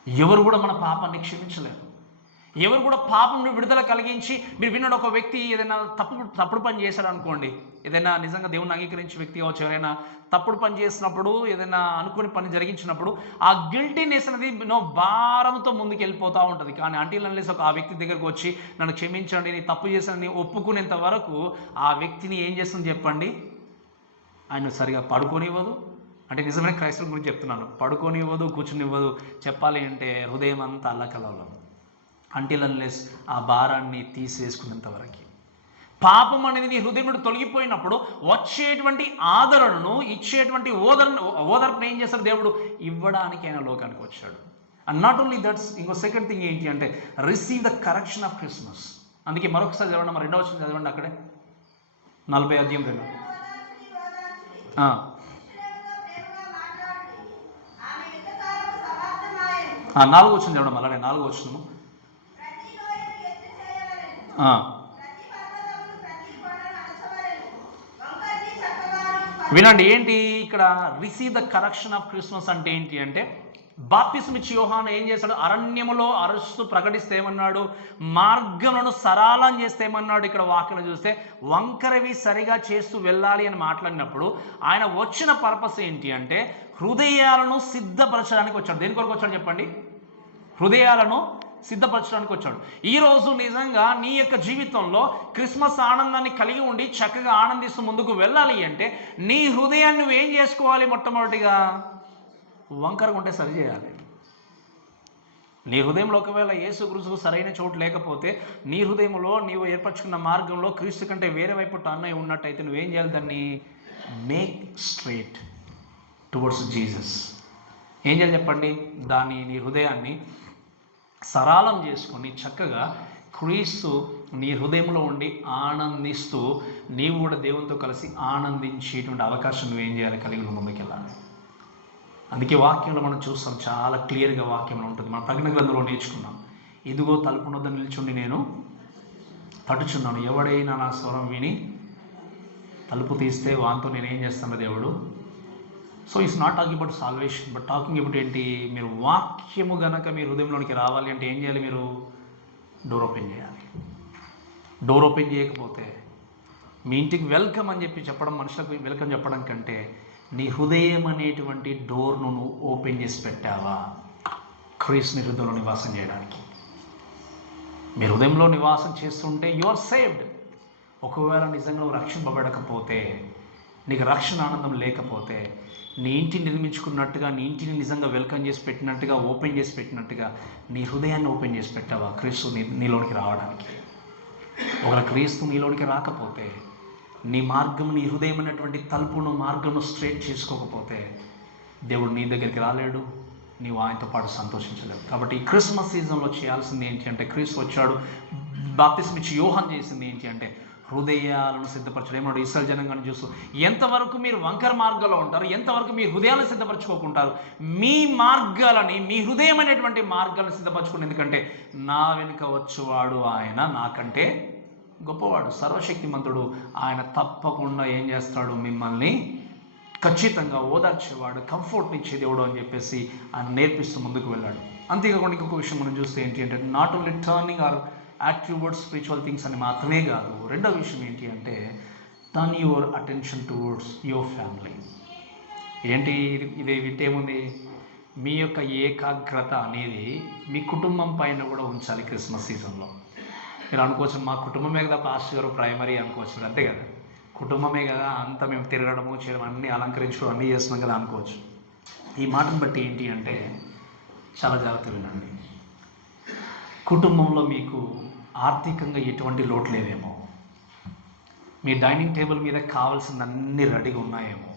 ఎవరు కూడా మన పాపాన్ని క్షమించలేరు. ఎవరు కూడా పాపం నుండి విడుదల కలిగించి, మీరు విన్నాడు ఒక వ్యక్తి ఏదైనా తప్పుడు పని చేశాడు అనుకోండి, ఏదైనా నిజంగా దేవుని అంగీకరించే వ్యక్తి కావచ్చు, ఎవరైనా తప్పుడు పని చేసినప్పుడు, ఏదైనా అనుకుని పని జరిగించినప్పుడు ఆ గిల్టీనెస్ అనేది భారంతో ముందుకు వెళ్ళిపోతూ ఉంటుంది. కానీ అంటిల్ అన్లెస్ ఆ వ్యక్తి దగ్గరకు వచ్చి నన్ను క్షమించండి, నీ తప్పు చేశానని ఒప్పుకునేంత వరకు ఆ వ్యక్తిని ఏం చేస్తుంది చెప్పండి? ఆయన సరిగా పడుకోనివ్వదు. అంటే నిజమైన క్రైస్తవుల గురించి చెప్తున్నాను. పడుకోనివ్వదు, కూర్చునివ్వదు. చెప్పాలి అంటే హృదయం అంతా అల్లకల్లోలం. అంటిల్ అన్లెస్ ఆ భారాన్ని తీసివేసుకునేంత వరకు. పాపం అనేది నీ హృదయం నుండి తొలగిపోయినప్పుడు వచ్చేటువంటి ఆదరణను, ఇచ్చేటువంటి ఓదర్పును ఏం చేస్తాడు దేవుడు? ఇవ్వడానికి ఆయన లోకానికి వచ్చాడు. అండ్ నాట్ ఓన్లీ దట్స్, ఇంకో సెకండ్ థింగ్ ఏంటి అంటే receive the correction of Christmas. అందుకే మరొకసారి చదవండి, మరి 2వ వచనం చదవండి. అక్కడే 40:2. 4వ వచనం చదవడం. అలానే 4వ వచనము. వినండి, ఏంటి ఇక్కడ receive the correction of Christmas అంటే ఏంటి అంటే, బాప్తిస్మ ఇచ్చి యోహాను ఏం చేశాడు? అరణ్యములో అరుస్తూ ప్రకటిస్తే ఏమన్నాడు? మార్గములను సరళం చేస్తే ఏమన్నాడు? ఇక్కడ వాక్యం చూస్తే వంకరవి సరిగా చేస్తూ వెళ్ళాలి అని మాట్లాడినప్పుడు ఆయన వచ్చిన పర్పస్ ఏంటి అంటే హృదయాలను సిద్ధపరచడానికి వచ్చాడు. దేని కొరకు వచ్చాడు చెప్పండి? హృదయాలను సిద్ధపరచడానికి వచ్చాడు. ఈరోజు నిజంగా నీ యొక్క జీవితంలో క్రిస్మస్ ఆనందాన్ని కలిగి ఉండి చక్కగా ఆనందిస్తూ ముందుకు వెళ్ళాలి అంటే నీ హృదయాన్ని నువ్వేం చేసుకోవాలి? మొట్టమొదటిగా వంకరగా ఉంటే సరి చేయాలి. నీ హృదయంలో ఒకవేళ యేసుక్రీస్తుకు సరైన చోటు లేకపోతే, నీ హృదయంలో నీవు ఏర్పరచుకున్న మార్గంలో క్రీస్తు కంటే వేరే వైపు టర్న్ అయి ఉన్నట్టయితే నువ్వేం చేయాలి? దాన్ని మేక్ స్ట్రైట్ టువర్డ్స్ జీసస్. ఏం చేయాలి చెప్పండి? దాన్ని, నీ హృదయాన్ని సరళం చేసుకొని చక్కగా క్రీస్తు నీ హృదయంలో ఉండి ఆనందిస్తూ నీవు కూడా దేవునితో కలిసి ఆనందించేటువంటి అవకాశం నువ్వేం చేయాలి? కలిగి ముందుకెళ్ళాలి. అందుకే వాక్యంలో మనం చూస్తాం, చాలా క్లియర్గా వాక్యంలో ఉంటుంది. మన ప్రకటన గ్రంథంలో నేర్చుకున్నాం. ఇదిగో తలుపు వద్ద నిల్చుండి నేను తట్టుచున్నాను, ఎవడైనా నా స్వరం విని తలుపు తీస్తే వాంతో నేనేం చేస్తాను దేవుడు. So it's not talking about salvation, but talking about ఏంటి? మీరు వాక్యము గనక మీ హృదయంలోనికి రావాలి అంటే ఏం చేయాలి? మీరు డోర్ ఓపెన్ చేయాలి. డోర్ ఓపెన్ చేయకపోతే మీ ఇంటికి వెల్కమ్ అని చెప్పడం, మనుషులకు వెల్కమ్ చెప్పడం కంటే నీ హృదయం అనేటువంటి డోర్ను నువ్వు ఓపెన్ చేసి పెట్టావా క్రీస్తుని హృదయంలో నివాసం చేయడానికి? మీ హృదయంలో నివాసం చేస్తుంటే యు ఆర్ సేవ్డ్. ఒకవేళ నిజంగా నువ్వు రక్షింపబడకపోతే, నీకు రక్షణ ఆనందం లేకపోతే, నీ ఇంటిని నిర్మించుకున్నట్టుగా, నీ ఇంటిని నిజంగా వెల్కమ్ చేసి పెట్టినట్టుగా, ఓపెన్ చేసి పెట్టినట్టుగా నీ హృదయాన్ని ఓపెన్ చేసి పెట్టావా క్రీస్తు నీలోనికి రావడానికి? ఒకవేళ క్రీస్తు నీలోనికి రాకపోతే, నీ మార్గం, నీ హృదయం అనేటువంటి తలుపును, మార్గంను స్ట్రైట్ చేసుకోకపోతే దేవుడు నీ దగ్గరికి రాలేడు, నీవు ఆయనతో పాటు సంతోషించలేవు. కాబట్టి ఈ క్రిస్మస్ సీజన్లో చేయాల్సింది ఏంటి అంటే, క్రీస్తు వచ్చాడు, బాప్తిస్మ ఇచ్చి యోహాను చేసింది ఏంటి అంటే హృదయాలను సిద్ధపరచడం. ఏమన్నాడు? ఇశ్రాయేలు జనాంగాన్ని చూస్తూ ఎంతవరకు మీరు వంకర మార్గాల్లో ఉంటారు, ఎంతవరకు మీ హృదయాలను సిద్ధపరచుకోకుంటారు, మీ మార్గాలని, మీ హృదయం అనేటువంటి మార్గాలను సిద్ధపరచుకోండి. ఎందుకంటే నా వెనుక వచ్చేవాడు ఆయన నాకంటే గొప్పవాడు, సర్వశక్తిమంతుడు. ఆయన తప్పకుండా ఏం చేస్తాడు? మిమ్మల్ని ఖచ్చితంగా ఓదార్చేవాడు, కంఫర్ట్ని ఇచ్చే దేవుడు అని చెప్పేసి ఆయన నేర్పిస్తూ ముందుకు వెళ్ళాడు. అంతేకాకుండా ఇంకొక విషయం మనం చూస్తే ఏంటి అంటే, not only turning or active spiritual things అని మాత్రమే కాదు. రెండో విషయం ఏంటి అంటే turn your attention towards your family. ఏంటి ఇది? వింటేముంది? మీ యొక్క ఏకాగ్రత అనేది మీ కుటుంబం పైన కూడా ఉంచాలి క్రిస్మస్ సీజన్లో. మీరు అనుకోవచ్చు, మా కుటుంబమే కదా పాస్టర్ గారు ప్రైమరీ అనుకోవచ్చు. అంతే కదా, కుటుంబమే కదా, అంతా మేము తిరగడము చేయడం, అన్నీ అలంకరించడం అన్నీ చేస్తున్నాం కదా అనుకోవచ్చు. ఈ మాటను బట్టి ఏంటి అంటే చాలా జాగ్రత్తగా వినండి. కుటుంబంలో మీకు ఆర్థికంగా ఎటువంటి లోటు లేదేమో, మీ డైనింగ్ టేబుల్ మీద కావాల్సిందన్నీ రెడీగా ఉన్నాయేమో,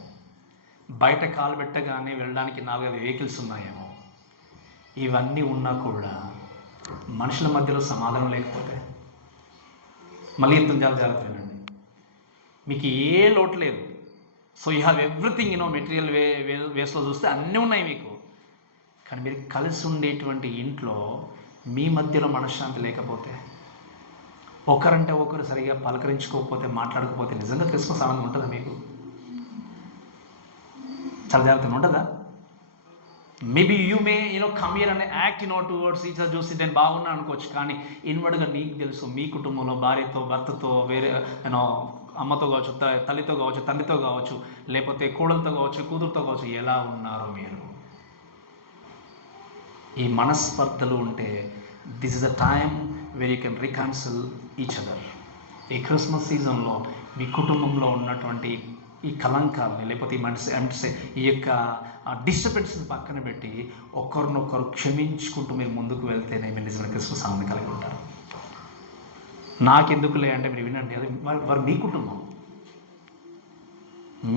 బయట కాలు పెట్టగానే వెళ్ళడానికి 4-5 వెహికల్స్ ఉన్నాయేమో, ఇవన్నీ ఉన్నా కూడా మనుషుల మధ్యలో సమాధానం లేకపోతే, మళ్ళీ చెప్తాను చాలా జాగ్రత్త వినండి, మీకు ఏ లోటు లేదు. So you have everything, material వేస్లో చూస్తే అన్నీ ఉన్నాయి మీకు. కానీ మీరు కలిసి ఉండేటువంటి ఇంట్లో మీ మధ్యలో మనశ్శాంతి లేకపోతే, ఒకరంటే ఒకరు సరిగా పలకరించుకోకపోతే, మాట్లాడకపోతే నిజంగా క్రిస్మస్ ఆనందం ఉంటుందా మీకు? చాలా జాగ్రత్తగా ఉంటుందా? Maybe you may come here and act towards each other, చూసి నేను బాగున్నా అనుకోవచ్చు. కానీ ఇన్వర్డ్గా నీకు తెలుసు, మీ కుటుంబంలో భార్యతో, భర్తతో, వేరే అమ్మతో కావచ్చు, తల్లితో కావచ్చు, తండ్రితో కావచ్చు, లేకపోతే కోడలతో కావచ్చు, కూతురుతో కావచ్చు, ఎలా ఉన్నారో మీరు. ఈ మనస్పర్ధలు ఉంటే this is a time where you can రికన్సిల్ each other. ఈ క్రిస్మస్ సీజన్లో మీ కుటుంబంలో ఉన్నటువంటి ఈ కలంకాలని, లేకపోతే ఈ యొక్క డిస్టర్బెన్స్ని పక్కన పెట్టి ఒకరినొకరు క్షమించుకుంటూ మీరు ముందుకు వెళ్తేనే మీరు నిజమైన క్రిస్మస్ ఆనందం కలిగి ఉంటారు. నాకెందుకులే అంటే మీరు వినండి, అది వారు మీ కుటుంబం,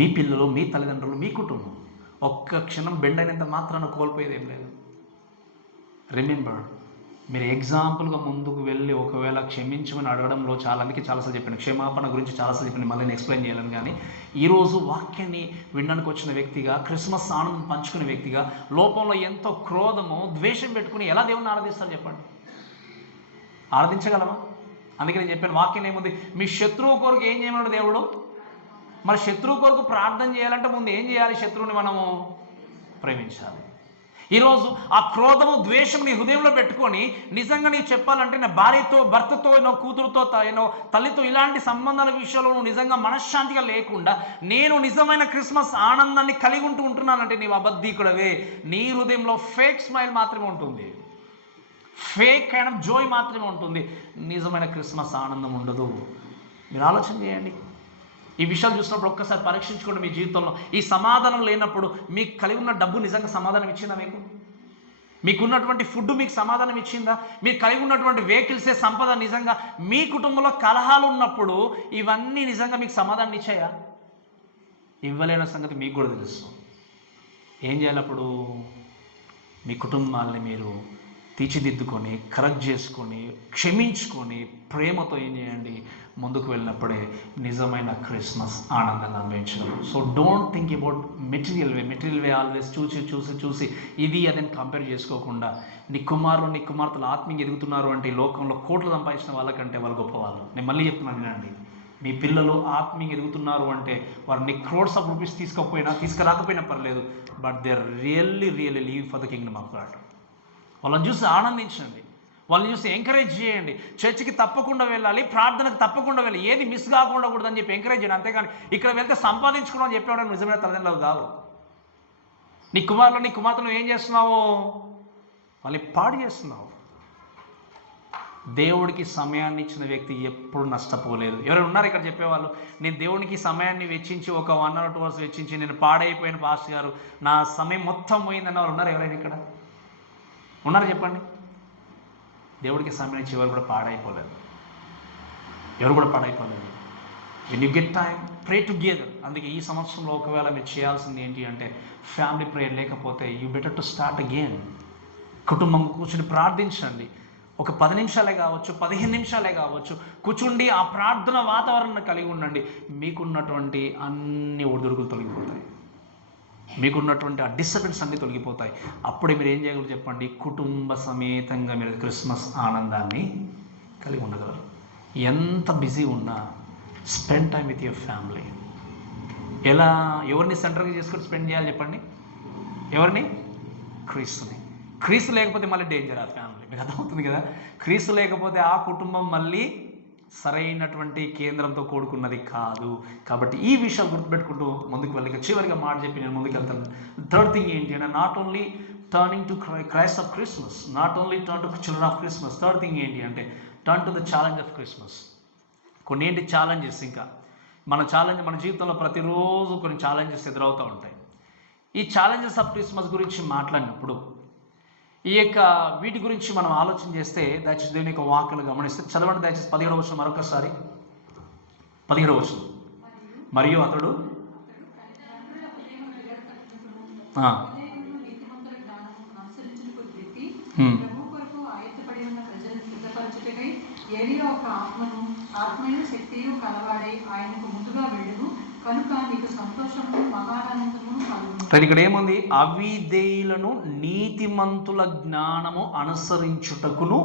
మీ పిల్లలు, మీ తల్లిదండ్రులు, మీ కుటుంబం. ఒక్క క్షణం బెండ్ అయినంత మాత్రాన కోల్పోయేది ఏం లేదు. రిమెంబర్, మీరు ఎగ్జాంపుల్గా ముందుకు వెళ్ళి ఒకవేళ క్షమించమని అడగడంలో చాలామందికి చాలాసార్లు చెప్పాను, క్షమాపణ గురించి చాలాసార్లు చెప్పాను, మళ్ళీ నేను ఎక్స్ప్లెయిన్ చేయాలని. కానీ ఈరోజు వాక్యాన్ని వినడానికి వచ్చిన వ్యక్తిగా, క్రిస్మస్ ఆనందం పంచుకునే వ్యక్తిగా, లోపంలో ఎంతో క్రోధము, ద్వేషం పెట్టుకుని ఎలా దేవుని ఆరాధిస్తారు చెప్పండి? ఆరాధించగలమా? అందుకే నేను చెప్పాను, వాక్యం ఏముంది, మీ శత్రువు కొరకు ఏం చేయమన్నాడు దేవుడు? మరి శత్రువు కొరకు ప్రార్థన చేయాలంటే ముందు ఏం చేయాలి? శత్రువుని మనము ప్రేమించాలి. ఈరోజు ఆ క్రోధము, ద్వేషం నీ హృదయంలో పెట్టుకొని నిజంగా నీకు చెప్పాలంటే నా భార్యతో, భర్తతో, కూతురుతో, తల్లితో ఇలాంటి సంబంధాల విషయంలో నువ్వు నిజంగా మనశ్శాంతిగా లేకుండా నేను నిజమైన క్రిస్మస్ ఆనందాన్ని కలిగి ఉంటున్నానంటే నీవు అబద్ధీకుడవే. నీ హృదయంలో ఫేక్ స్మైల్ మాత్రమే ఉంటుంది, ఫేక్ కైండ్ ఆఫ్ జోయ్ మాత్రమే ఉంటుంది, నిజమైన క్రిస్మస్ ఆనందం ఉండదు. మీరు ఆలోచన చేయండి. ఈ విషయాలు చూసినప్పుడు ఒక్కసారి పరీక్షించుకోండి మీ జీవితంలో. ఈ సమాధానం లేనప్పుడు మీకు కలిగి ఉన్న డబ్బు నిజంగా సమాధానం ఇచ్చిందా? మీకున్నటువంటి ఫుడ్ మీకు సమాధానం ఇచ్చిందా? మీరు కలిగి ఉన్నటువంటి వెహికల్సే సంపద నిజంగా మీ కుటుంబంలో కలహాలు ఉన్నప్పుడు ఇవన్నీ నిజంగా మీకు సమాధానం ఇచ్చాయా? ఇవ్వలేని సంగతి మీకు కూడా తెలుసు. ఏం చేయాలి అప్పుడు? మీ కుటుంబాలని మీరు తీర్చిదిద్దుకొని, కరెక్ట్ చేసుకొని, క్షమించుకొని, ప్రేమతో ఏం చేయండి? ముందుకు వెళ్ళినప్పుడే నిజమైన క్రిస్మస్ ఆనందంగా అనుభవించడం. So don't think about material way always చూసి ఇది అదని కంపేర్ చేసుకోకుండా, నీ కుమారులు, నీ కుమార్తెలు ఆత్మీయంగా ఎదుగుతున్నారు అంటే ఈ లోకంలో కోట్లు సంపాదించిన వాళ్ళకంటే వాళ్ళు గొప్పవాళ్ళు. నేను మళ్ళీ చెప్తున్నాను వినండి, మీ పిల్లలు ఆత్మీయంగా ఎదుగుతున్నారు అంటే వారు నీ క్రోడ్స్ ఆఫ్ రూపీస్ తీసుకురాకపోయినా పర్లేదు, but they are really living for the kingdom of God. వాళ్ళని చూసి ఆనందించండి, వాళ్ళని చూసి ఎంకరేజ్ చేయండి. చర్చికి తప్పకుండా వెళ్ళాలి, ప్రార్థనకు తప్పకుండా వెళ్ళాలి, ఏది మిస్ కాకూడదని చెప్పి ఎంకరేజ్ చేయండి. అంతేగాని ఇక్కడ వెళ్తే సంపాదించుకోవడం అని చెప్పేవాడు నిజమైన తల్లిదండ్రులు కాదు. నీ కుమారులు, నీ కుమార్తెలు ఏం చేస్తున్నావు? వాళ్ళని పాడు చేస్తున్నావు. దేవుడికి సమయాన్ని ఇచ్చిన వ్యక్తి ఎప్పుడు నష్టపోలేదు. ఎవరైనా ఉన్నారు ఇక్కడ చెప్పేవాళ్ళు, నేను దేవునికి సమయాన్ని వెచ్చించి ఒక 1 or 2 hours వెచ్చించి నేను పాడైపోయిన పాస్టర్ గారు, నా సమయం మొత్తం పోయిందన్న వాళ్ళు ఉన్నారు? ఎవరైనా ఇక్కడ ఉన్నారు చెప్పండి. దేవుడికి సమయం ఇచ్చి ఎవరు కూడా పాడైపోలేదు. When you get time, pray together. అందుకే ఈ సంవత్సరంలో ఒకవేళ మీరు చేయాల్సింది ఏంటి అంటే, ఫ్యామిలీ ప్రేయర్ లేకపోతే you better to start again. కుటుంబం కూర్చుని ప్రార్థించండి. ఒక 10 నిమిషాలే కావచ్చు, 15 నిమిషాలే కావచ్చు, కూర్చుండి ఆ ప్రార్థన వాతావరణాన్ని కలిగి ఉండండి. మీకున్నటువంటి అన్ని ఒడిదుడుకులు తొలగిపోతాయి, మీకున్నటువంటి ఆ డిస్టర్బెన్స్ అన్నీ తొలగిపోతాయి. అప్పుడే మీరు ఏం చేయగలరు చెప్పండి? కుటుంబ సమేతంగా మీరు క్రిస్మస్ ఆనందాన్ని కలిగి ఉండగలరు. ఎంత బిజీ ఉన్నా spend time with your family. ఎవరిని సెంటర్గా చేసుకొని స్పెండ్ చేయాలి చెప్పండి? ఎవరిని? క్రీస్తుని. క్రీస్తు లేకపోతే మళ్ళీ డేంజర్ ఆ ఫ్యామిలీ. మీకు అర్థమవుతుంది కదా? క్రీస్తు లేకపోతే ఆ కుటుంబం మళ్ళీ సరైనటువంటి కేంద్రంతో కూడుకున్నది కాదు. కాబట్టి ఈ విషయాలు గుర్తుపెట్టుకుంటూ ముందుకు వెళ్ళి చివరిగా మాట చెప్పి నేను ముందుకు వెళ్తాను. థర్డ్ థింగ్ ఏంటి అంటే, not only turning to Christ of Christmas, not only turn to children of Christmas. Third thing ఏంటి అంటే, turn to the challenge of Christmas. కొన్ని ఏంటి ఛాలెంజెస్? ఇంకా మన జీవితంలో ప్రతిరోజు కొన్ని ఛాలెంజెస్ ఎదురవుతూ ఉంటాయి. ఈ ఛాలెంజెస్ ఆఫ్ క్రిస్మస్ గురించి మాట్లాడినప్పుడు వీటి గురించి మనం ఆలోచన చేస్తే, దయచేసి దేవుని యొక్క వాక్యాలు గమనిస్తే చదవండి దయచేసి 17వ వచనం మరొకసారి. 17వ వచనం. మరియు అతడు ప్రభు కొరకు ఆయత్తపడి ఉన్న ప్రజలను సిద్ధపరచుటకై ఏలియా ఒక ఆత్మయు శక్తియు కలవాడై ఆయనకు ముందుగా వెళ్ళును కనుక నీకు సంతోషము మహానందము కలుగును. ఇక్కడ ఏముంది? అవిధేయులను నీతిమంతుల జ్ఞానము అనుసరించుటకును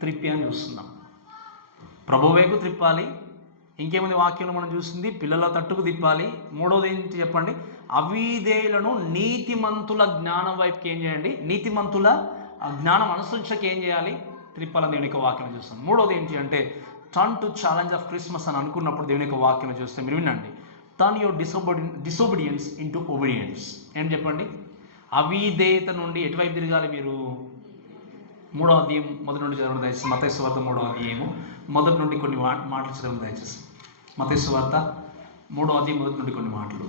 త్రిప్పి అని చూస్తున్నాం. ప్రభువేకు త్రిప్పాలి. ఇంకేముంది వాక్యంలో మనం చూసింది? పిల్లల తట్టుకు తిప్పాలి. మూడోది ఏంటి చెప్పండి? అవిధేయులను నీతిమంతుల జ్ఞానం వైపుకి ఏం చేయండి? నీతిమంతుల జ్ఞానం అనుసరించక ఏం చేయాలి? త్రిప్పాలని దేవుని యొక్క వాక్యం చూస్తాం. మూడోది ఏంటి అంటే turn to challenge of Christmas అని అనుకున్నప్పుడు దేవుని యొక్క వాక్యం చూస్తే మీరు వినండి, turn your disobedience into obedience. ఏం చెప్పండి? అవిధేయత నుండి ఎటువైపు తిరగాలి మీరు? 3వ అధ్యాయం మొదటి నుండి చదవడం దయచేసి. మత్తయి సువార్త 3వ అధ్యాయము మొదటి నుండి కొన్ని మాటలు చదవడం దయచేసి. మత్తయి సువార్త 3వ అధ్యాయం మొదటి నుండి కొన్ని మాటలు.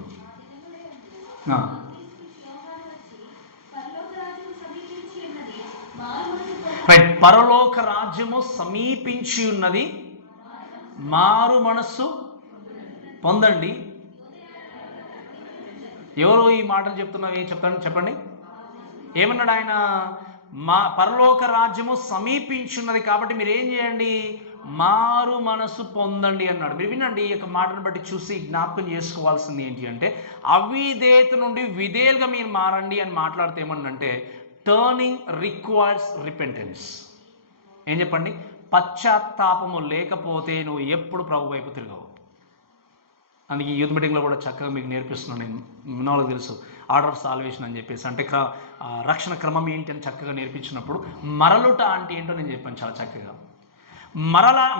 రైట్. పరలోక రాజ్యము సమీపించి ఉన్నది, మారు మనస్సు పొందండి. ఎవరు ఈ మాటలు చెప్తున్నవి? చెప్పండి. ఏమన్నాడు ఆయన? పరలోక రాజ్యము సమీపించున్నది కాబట్టి మీరు ఏం చేయండి? మారు మనసు పొందండి అన్నాడు. మీరు వినండి, ఈ యొక్క మాటను బట్టి చూసి జ్ఞాపకం చేసుకోవాల్సింది ఏంటి అంటే అవిధేయత నుండి విధేయులుగా మీరు మారండి అని మాట్లాడితే ఏమన్నంటే టర్నింగ్ రిక్వైర్స్ రిపెంటెన్స్. ఏం చెప్పండి? పశ్చాత్తాపము లేకపోతే నువ్వు ఎప్పుడు ప్రభు వైపు తిరగవు. అందుకే యూత్ మీటింగ్లో కూడా చక్కగా మీకు నేర్పిస్తున్నాను నేను. వాళ్ళకి తెలుసు ఆర్డర్ ఆఫ్ సాల్వేషన్ అని చెప్పేసి, అంటే రక్షణ క్రమం ఏంటి అని చక్కగా నేర్పించినప్పుడు మరలుట అంటే ఏంటో నేను చెప్పాను చాలా చక్కగా.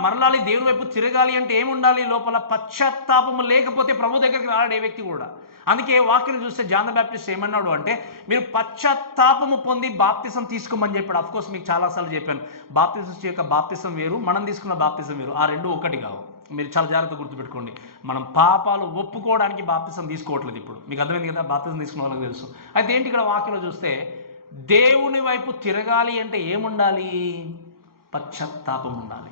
మరలాలి, దేవుని వైపు తిరగాలి అంటే ఏముండాలి? లోపల పశ్చాత్తాపము లేకపోతే ప్రభు దగ్గరికి రాడు ఏ వ్యక్తి కూడా. అందుకే వాక్యం చూస్తే జాన్ ద బ్యాప్టిస్ట్ ఏమన్నాడు అంటే మీరు పశ్చాత్తాపము పొంది బాప్తిసం తీసుకోమని చెప్పాడు. అఫ్కోర్స్ మీకు చాలాసార్లు చెప్పాను, బాప్తిసం యొక్క బాప్తిసం వేరు, మనం తీసుకున్న బాప్తిసం వేరు. ఆ రెండు ఒకటి కావు. మీరు చాలా జాగ్రత్తగా గుర్తుపెట్టుకోండి. మనం పాపాలు ఒప్పుకోవడానికి బాప్తిసం తీసుకోవట్లేదు ఇప్పుడు. మీకు అర్థమైంది కదా? బాప్తిసం తీసుకున్న వాళ్ళకి తెలుసు. అయితే ఏంటి ఇక్కడ వాక్యంలో చూస్తే దేవుని వైపు తిరగాలి అంటే ఏముండాలి? పశ్చాత్తాపం ఉండాలి.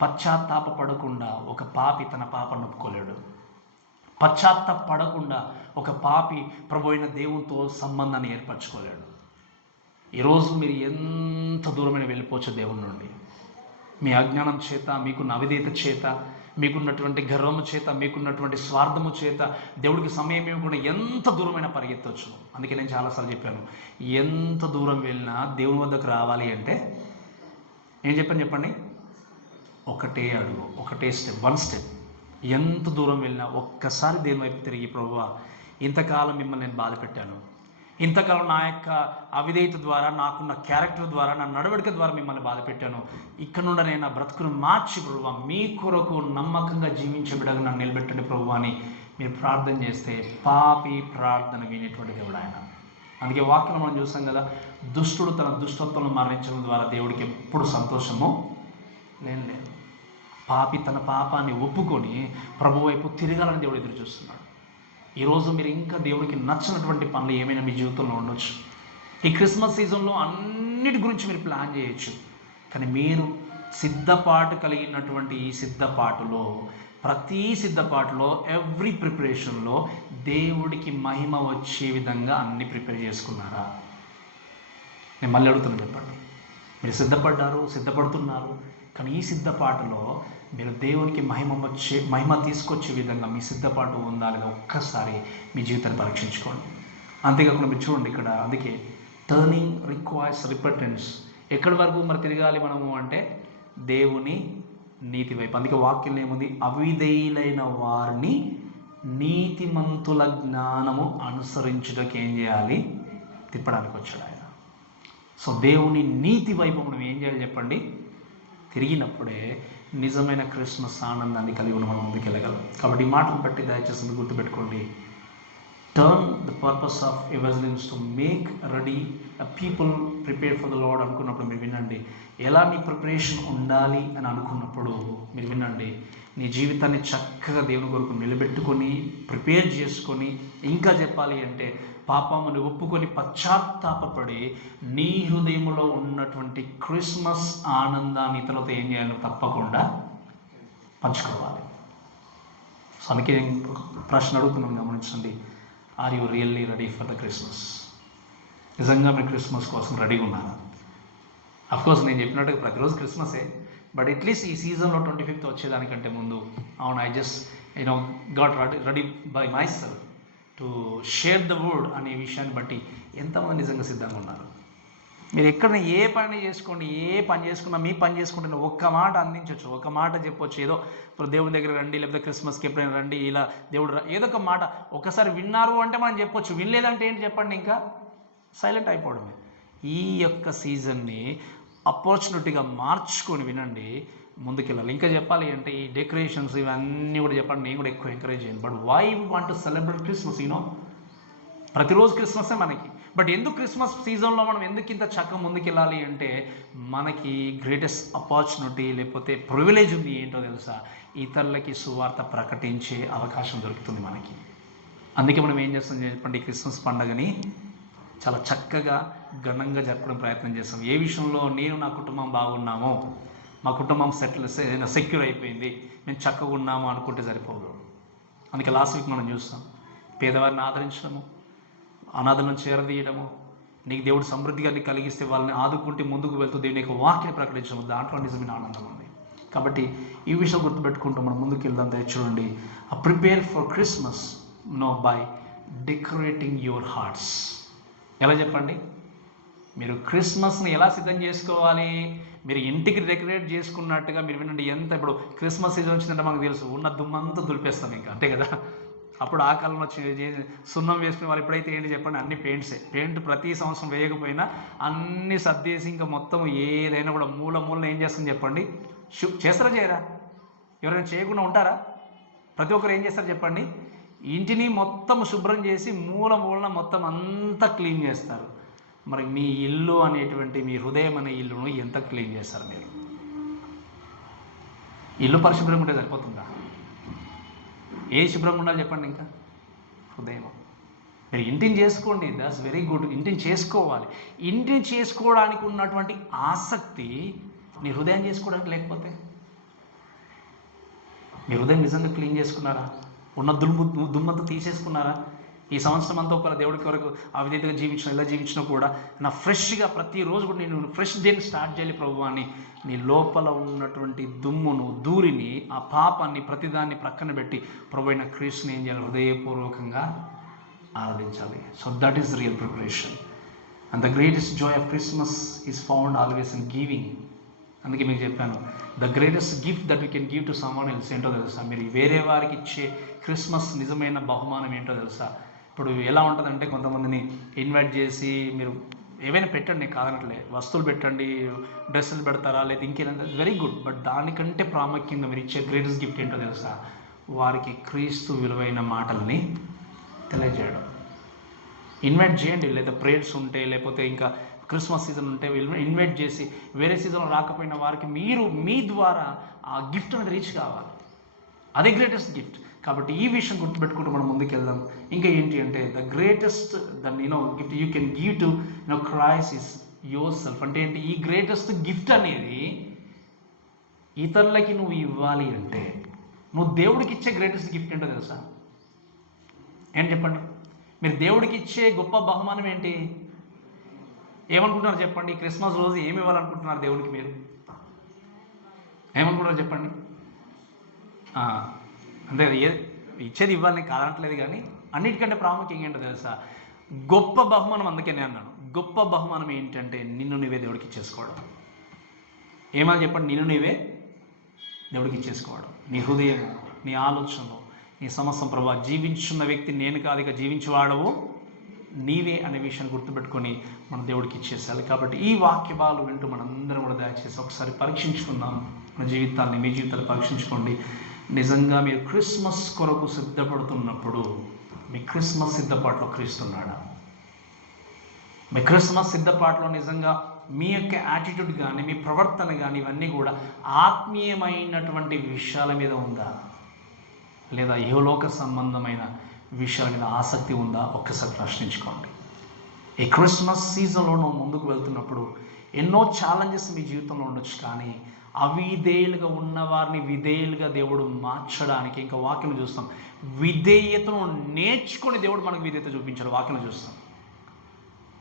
పశ్చాత్తాప పడకుండా ఒక పాపి తన పాపను ఒప్పుకోలేడు. పశ్చాత్తాపడకుండా ఒక పాపి ప్రభు అయిన దేవునితో సంబంధాన్ని ఏర్పరచుకోలేడు. ఈరోజు మీరు ఎంత దూరమైన వెళ్ళిపోవచ్చు దేవుని నుండి. మీ అజ్ఞానం చేత, మీకున్న అవిధేయత చేత, మీకున్నటువంటి గర్వము చేత, మీకున్నటువంటి స్వార్థము చేత దేవుడికి సమయం ఇవ్వకుండా ఎంత దూరమైన పరిగెత్తవచ్చు. అందుకే నేను చాలాసార్లు చెప్పాను, ఎంత దూరం వెళ్ళినా దేవుని వద్దకు రావాలి అంటే ఏం చెప్పండి? ఒకటే అడుగు, ఒకటే స్టెప్, వన్ స్టెప్. ఎంత దూరం వెళ్ళినా ఒక్కసారి దేవుని వైపు తిరిగి, ప్రభువా ఇంతకాలం మిమ్మల్ని నేను బాధ పెట్టాను, ఇంతకాలం నా యొక్క అవిధేయత ద్వారా, నాకున్న క్యారెక్టర్ ద్వారా, నా నడవడిక ద్వారా మిమ్మల్ని బాధ పెట్టాను. ఇక్కడ నుండి నేను నా బ్రతుకును మార్చి ప్రభువా మీ కొరకు నమ్మకంగా జీవించే బిడ్డగా నన్ను నిలబెట్టండి ప్రభువా అని మీరు ప్రార్థన చేస్తే పాపి ప్రార్థన వినేటువంటి దేవుడు ఆయన. అందుకే వాక్యం మనం చూసాం కదా, దుష్టుడు తన దుష్టత్వం మరణించడం ద్వారా దేవుడికి ఎప్పుడు సంతోషము లేదు. పాపి తన పాపాన్ని ఒప్పుకొని ప్రభు వైపు తిరగాలని దేవుడు ఎదురు చూస్తున్నాడు. ఈరోజు మీరు ఇంకా దేవుడికి నచ్చినటువంటి పనులు ఏమైనా మీ జీవితంలో ఉండొచ్చు. ఈ క్రిస్మస్ సీజన్లో అన్నిటి గురించి మీరు ప్లాన్ చేయొచ్చు. కానీ మీరు సిద్ధపాటు కలిగినటువంటి ఈ సిద్ధపాటులో, ప్రతి సిద్ధపాటులో, ఎవ్రీ ప్రిపరేషన్లో దేవుడికి మహిమ వచ్చే విధంగా అన్ని ప్రిపేర్ చేసుకున్నారా? నేను మళ్ళీ అడుగుతున్నాను, చెప్పండి. మీరు సిద్ధపడుతున్నారు, కానీ ఈ సిద్ధపాటులో మీరు దేవునికి మహిమ తీసుకొచ్చే విధంగా మీ సిద్ధపాటు ఉందా లేదా ఒక్కసారి మీ జీవితాన్ని పరీక్షించుకోండి. అంతేకాకుండా మీరు చూడండి ఇక్కడ, అందుకే టర్నింగ్ రిక్వైర్స్ రిపెంటెన్స్. ఎక్కడి వరకు మరి తిరగాలి మనము అంటే దేవుని నీతి వైపు. అందుకే వాక్యం ఏముంది? అవిధేయులైన వారిని నీతిమంతుల జ్ఞానము అనుసరించుటకు ఏం చేయాలి? తిప్పడానికి వచ్చాడు ఆయన. సో దేవుని నీతి వైపు మనం ఏం చేయాలి చెప్పండి? తిరిగినప్పుడే నిజమైన క్రిస్మస్ ఆనందాన్ని కలిగి మనం ముందుకు వెళ్ళగలం. కాబట్టి ఈ మాటను బట్టి దయచేసి గుర్తుపెట్టుకోండి, turn the purpose of evangelism to make ready a people prepare for the lord అనుకున్నప్పుడు మీరు వినండి, ఎలా నీ ప్రిపరేషన్ ఉండాలి అని అనుకున్నప్పుడు మీరు వినండి, నీ జీవితాన్ని చక్కగా దేవుని కొరకు నిలబెట్టుకొని ప్రిపేర్ చేసుకొని, ఇంకా చెప్పాలి అంటే పాపముని ఒప్పుకొని పశ్చాత్తాపడి నీ హృదయంలో ఉన్నటువంటి క్రిస్మస్ ఆనందాన్ని ఇతరులతో ఏం చేయాలో తప్పకుండా పంచుకోవాలి. సో అందుకే ప్రశ్న అడుగుతున్నాను, గమనించండి. Are you really ready for the Christmas? నిజంగా మీరు క్రిస్మస్ కోసం రెడీగా ఉన్నారా? అఫ్కోర్స్ నేను చెప్పినట్టుగా ప్రతిరోజు క్రిస్మసే, బట్ అట్లీస్ట్ ఈ సీజన్లో 25th వచ్చేదానికంటే ముందు అవును I just got ready by my self to share the word అనే విషయాన్ని బట్టి ఎంతమంది నిజంగా సిద్ధంగా ఉన్నారు? మీరు ఎక్కడ ఏ పని చేసుకోండి, ఏ పని చేసుకున్నా మీ పని చేసుకుంటే ఒక్క మాట అందించవచ్చు, ఒక మాట చెప్పొచ్చు. ఏదో ఇప్పుడు దేవుడి దగ్గర రండి, లేకపోతే క్రిస్మస్కి ఎప్పుడైనా రండి, ఇలా దేవుడు ఏదో ఒక మాట ఒకసారి విన్నారు అంటే మనం చెప్పొచ్చు. వినలేదంటే ఏంటి చెప్పండి? ఇంకా సైలెంట్ అయిపోవడమే. ఈ యొక్క సీజన్ని ఆపర్చునిటీగా మార్చుకొని వినండి, ముందుకెళ్ళాలి. ఇంకా చెప్పాలి అంటే ఈ డెకరేషన్స్ ఇవన్నీ కూడా చెప్పండి, నేను కూడా ఎక్కువ ఎంకరేజ్ చేయండి. But why we want to celebrate Christmas? ప్రతిరోజు క్రిస్మసే మనకి. బట్ ఎందుకు క్రిస్మస్ సీజన్లో మనం ఎందుకు ఇంత చక్కగా ముందుకెళ్ళాలి అంటే మనకి గ్రేటెస్ట్ ఆపర్చునిటీ లేకపోతే ప్రివిలేజ్ ఉంది. ఏంటో తెలుసా? ఇతరులకి సువార్త ప్రకటించే అవకాశం దొరుకుతుంది మనకి. అందుకే మనం ఏం చేస్తాం చెప్పండి, క్రిస్మస్ పండుగని చాలా చక్కగా ఘనంగా జరపడం ప్రయత్నం చేస్తాం. ఏ విషయంలో? నేను నా కుటుంబం బాగున్నామో, మా కుటుంబం సెక్యూర్ అయిపోయింది, మేము చక్కగా ఉన్నాము అనుకుంటే సరిపోదు. అందుకే లాస్ట్ వీక్ మనం చూస్తాం, పేదవారిని ఆదరించడము, అనాథలను చేరదీయడము, నీకు దేవుడు సమృద్ధిగా నీకు కలిగిస్తే వాళ్ళని ఆదుకుంటే ముందుకు వెళ్తూ దేవుని యొక్క వాక్యాన్ని ప్రకటించడం, దాంట్లో నిజమైన ఆనందం ఉంది. కాబట్టి ఈ విషయం గుర్తుపెట్టుకుంటూ మనం ముందుకు వెళ్దాం. దయచేయండి, prepare for Christmas by decorating your hearts. ఎలా చెప్పండి? మీరు క్రిస్మస్ని ఎలా సిద్ధం చేసుకోవాలి? మీరు ఇంటికి డెకరేట్ చేసుకున్నట్టుగా మీరు వినండి. ఇప్పుడు క్రిస్మస్ సీజన్ వచ్చిందంటే మనకు తెలుసు, ఉన్న దుమ్మంతా దులిపేస్తాం ఇంకా, అంతే కదా. అప్పుడు ఆ కాలంలో సున్నం వేసుకునే వాళ్ళు. ఇప్పుడైతే ఏంటి చెప్పండి, అన్ని పెయింట్సే. పెయింట్ ప్రతి సంవత్సరం వేయకపోయినా అన్ని సర్దేసి ఇంకా మొత్తం ఏదైనా కూడా మూల ఏం చేస్తుంది చెప్పండి? చేస్తారా చేయరా? ఎవరైనా చేయకుండా ఉంటారా? ప్రతి ఒక్కరు ఏం చేస్తారు చెప్పండి? ఇంటిని మొత్తం శుభ్రం చేసి మూలన మొత్తం అంతా క్లీన్ చేస్తారు. మరి మీ ఇల్లు అనేటువంటి మీ హృదయం అనే ఇల్లును ఎంత క్లీన్ చేస్తారు మీరు? ఇల్లు పరిశుభ్రంగా ఉంటే సరిపోతుందా? ఏ శుభ్రంగా ఉండాలి చెప్పండి? ఇంకా హృదయం. మీరు ఇంటిని చేసుకోండి, దట్స్ వెరీ గుడ్. ఇంటిని చేసుకోవాలి. ఇంటిని చేసుకోవడానికి ఉన్నటువంటి ఆసక్తి నీ హృదయం చేసుకోవడానికి లేకపోతే, మీ హృదయం నిజంగా క్లీన్ చేసుకున్నారా? ఉన్న దుమ్మంతా తీసేసుకున్నారా? ఈ సంవత్సరం అంతా ఒకవేళ దేవుడికి వరకు ఆ విధంగా జీవించిన ఎలా జీవించినా కూడా నా ఫ్రెష్గా ప్రతిరోజు కూడా నేను ఫ్రెష్ డేని స్టార్ట్ చేయాలి ప్రభు అని నీ లోపల ఉన్నటువంటి దుమ్మును, దూరిని, ఆ పాపాన్ని, ప్రతిదాన్ని ప్రక్కన పెట్టి ప్రభు అయిన క్రీస్తుని ఏం చేయాలి? హృదయపూర్వకంగా ఆరాధించాలి. So that is real preparation. And the greatest Joy of Christmas is found always in giving. అందుకే మీకు చెప్పాను, the greatest gift that we can give to someone else ఏంటో తెలుసా? మీరు వేరే వారికి ఇచ్చే క్రిస్మస్ నిజమైన బహుమానం ఏంటో తెలుసా? ఇప్పుడు ఎలా ఉంటుందంటే, కొంతమందిని ఇన్వైట్ చేసి మీరు ఏవైనా పెట్టండి, కాదనట్లే, వస్తువులు పెట్టండి, డ్రెస్సులు పెడతారా, లేదా ఇంకేదంటే వెరీ గుడ్. బట్ దానికంటే ప్రాముఖ్యంగా మీరు ఇచ్చే గ్రేటెస్ట్ గిఫ్ట్ ఏంటో తెలుసా? వారికి క్రీస్తు విలువైన మాటల్ని తెలియజేయడం. ఇన్వైట్ చేయండి, లేదా ప్రేయర్స్ ఉంటే, లేకపోతే ఇంకా క్రిస్మస్ సీజన్ ఉంటే ఇన్వైట్ చేసి, వేరే సీజన్లో రాకపోయిన వారికి మీరు మీ ద్వారా ఆ గిఫ్ట్ అనేది రీచ్ కావాలి. అదే గ్రేటెస్ట్ గిఫ్ట్. కాబట్టి ఈ విషయం గుర్తుపెట్టుకుంటూ మనం ముందుకు వెళ్దాం. ఇంకా ఏంటి అంటే, the greatest gift you can give to Christ is your self. అంటే ఏంటి? ఈ గ్రేటెస్ట్ గిఫ్ట్ అనేది ఇతరులకి నువ్వు ఇవ్వాలి అంటే, నువ్వు దేవుడికి ఇచ్చే గ్రేటెస్ట్ గిఫ్ట్ ఏంటో తెలుసా? ఏంటి చెప్పండి? మీరు దేవుడికి ఇచ్చే గొప్ప బహుమానం ఏంటి? ఏమనుకుంటున్నారు చెప్పండి? క్రిస్మస్ రోజు ఏమి ఇవ్వాలనుకుంటున్నారు దేవుడికి? మీరు ఏమనుకుంటున్నారు చెప్పండి? అంతే, ఇచ్చేది ఇవ్వాలని కాదనట్లేదు, కానీ అన్నిటికంటే ప్రాముఖ్యంగా ఏంటో తెలుసా? గొప్ప బహుమానం. అందుకే నేను అన్నాను, గొప్ప బహుమానం ఏంటంటే నిన్ను నువ్వే దేవుడికి ఇచ్చేసుకోవడం. ఏమని చెప్పండి? నిన్ను నువ్వే దేవుడికి ఇచ్చేసుకోవడం. నీ హృదయం, నీ ఆలోచనలు, నీ సమస్తం ప్రభా, జీవించున్న వ్యక్తి నేను కాదు, ఇక జీవించేవాడవు నీవే అనే విషయాన్ని గుర్తుపెట్టుకొని మనం దేవుడికి ఇచ్చేసాలి. కాబట్టి ఈ వాక్యాలు వింటూ మనందరం కూడా దయచేసి ఒకసారి పరీక్షించుకుందాం మన జీవితాన్ని. మీ జీవితాన్ని పరీక్షించుకోండి. నిజంగా మీరు క్రిస్మస్ కొరకు సిద్ధపడుతున్నప్పుడు మీ క్రిస్మస్ సిద్ధపాటులో క్రీస్తున్నాడా? మీ క్రిస్మస్ సిద్ధపాటులో నిజంగా మీ యొక్క యాటిట్యూడ్ కానీ, మీ ప్రవర్తన కానీ, ఇవన్నీ కూడా ఆత్మీయమైనటువంటి విషయాల మీద ఉందా, లేదా ఇహలోక సంబంధమైన విషయాల మీద ఆసక్తి ఉందా? ఒక్కసారి ప్రశ్నించుకోండి. ఈ క్రిస్మస్ సీజన్లో నువ్వు ముందుకు వెళ్తున్నప్పుడు ఎన్నో ఛాలెంజెస్ మీ జీవితంలో ఉండొచ్చు, కానీ అవిధేయులుగా ఉన్నవారిని విధేయులుగా దేవుడు మార్చడానికి, ఇంకా వాక్యం చూస్తాం, విధేయతను నేర్చుకొని దేవుడు మనకు విధేయత చూపించాడు. వాక్యం చూస్తాం,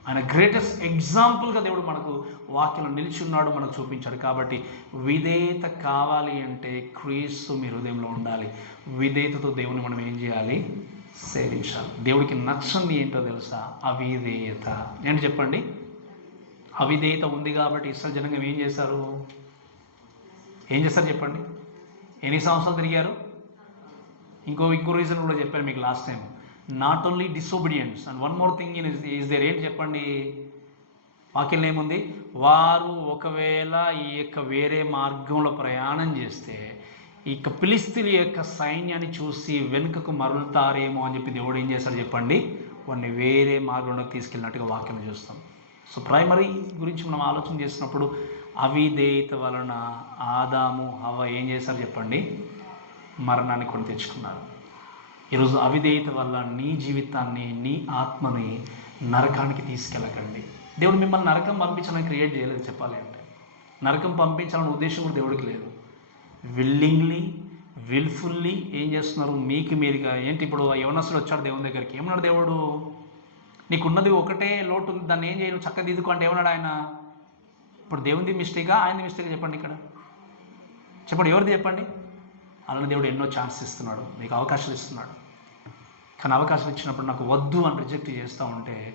ఆయన గ్రేటెస్ట్ ఎగ్జాంపుల్గా దేవుడు మనకు వాక్యంలో నిలిచి ఉన్నాడు, మనకు చూపించాడు. కాబట్టి విధేయత కావాలి అంటే క్రీస్తు మీ హృదయంలో ఉండాలి. విధేయతతో దేవుని మనం ఏం చేయాలి? సేవించాలి. దేవుడికి నచ్చంది ఏంటో తెలుసా? అవిధేయత. ఏంటి చెప్పండి? అవిధేయత ఉంది కాబట్టి ఇస్రాయేల్ జనాంగం ఏం చేశారు? చెప్పండి. ఎన్ని సంవత్సరాలు తిరిగారు? ఇంకో రీజన్ కూడా చెప్పాను మీకు last time. Not only disobedience and one more thing is there. ఏంటి చెప్పండి? వాక్యం ఏముంది? వారు ఒకవేళ ఈ యొక్క వేరే మార్గంలో ప్రయాణం చేస్తే ఈ ఫిలిష్తీయుల యొక్క సైన్యాన్ని చూసి వెనుకకు మరలుతారేమో అని చెప్పి దేవుడు ఏం చేశాడు చెప్పండి? వారిని వేరే మార్గంలోకి తీసుకెళ్ళినట్టుగా వాక్యం చూస్తాం. సో ప్రైమరీ గురించి మనం ఆలోచన చేసినప్పుడు అవిధేయత వలన ఆదాము హవ్వ ఏం చేశారు చెప్పండి? మరణాన్ని కొని తెచ్చుకున్నారు. ఈరోజు అవిధేయత వల్ల నీ జీవితాన్ని, నీ ఆత్మని నరకానికి తీసుకెళ్ళకండి. దేవుడు మిమ్మల్ని నరకం పంపించాలని క్రియేట్ చేయలేదు. చెప్పాలి అంటే నరకం పంపించాలనే ఉద్దేశం కూడా దేవుడికి లేదు. విల్లింగ్లీ, విల్ఫుల్లీ ఏం చేస్తున్నారు? మీకు మీరుగా. ఏంటి ఇప్పుడు యవనస్తుడు వచ్చాడు దేవుని దగ్గరికి, ఏమన్నాడు దేవుడు? నీకున్నది ఒకటే లోటు ఉంది, దాన్ని ఏం చేయను, చక్కగా దిద్దుకో అంటే ఏమన్నాడు ఆయన? ఇప్పుడు దేవునిది మిస్టేకా, ఆయనది మిస్టేక్ చెప్పండి? ఇక్కడ చెప్పండి, ఎవరిది చెప్పండి? అలానే దేవుడు ఎన్నో ఛాన్స్ ఇస్తున్నాడు, మీకు అవకాశాలు ఇస్తున్నాడు. కానీ అవకాశం ఇచ్చినప్పుడు నాకు వద్దు అని రిజెక్ట్ చేస్తూ ఉంటే,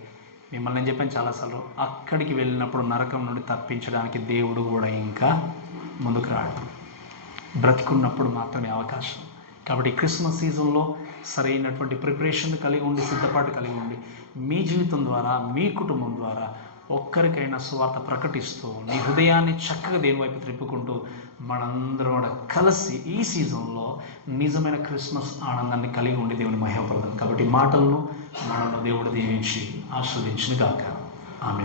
మిమ్మల్ని నేను చెప్పాను చాలాసార్లు, అక్కడికి వెళ్ళినప్పుడు నరకం నుండి తప్పించడానికి దేవుడు కూడా ఇంకా ముందుకు రాడు. బ్రతికున్నప్పుడు మాత్రమే అవకాశం. కాబట్టి క్రిస్మస్ సీజన్లో సరైనటువంటి ప్రిపరేషన్ కలిగి ఉండి, సిద్ధపాటు కలిగి ఉండి, మీ జీవితం ద్వారా, మీ కుటుంబం ద్వారా ఒక్కరికైనా సువార్త ప్రకటిస్తూ, నీ హృదయాన్ని చక్కగా దేని వైపు త్రిప్పుకుంటూ మనందరం కూడా కలిసి ఈ సీజన్లో నిజమైన క్రిస్మస్ ఆనందాన్ని కలిగి ఉండి దేవుని మహిమపడదాం. కాబట్టి మాటలను మనల్ని దేవుడు దీవించి ఆస్వాదించును గాక.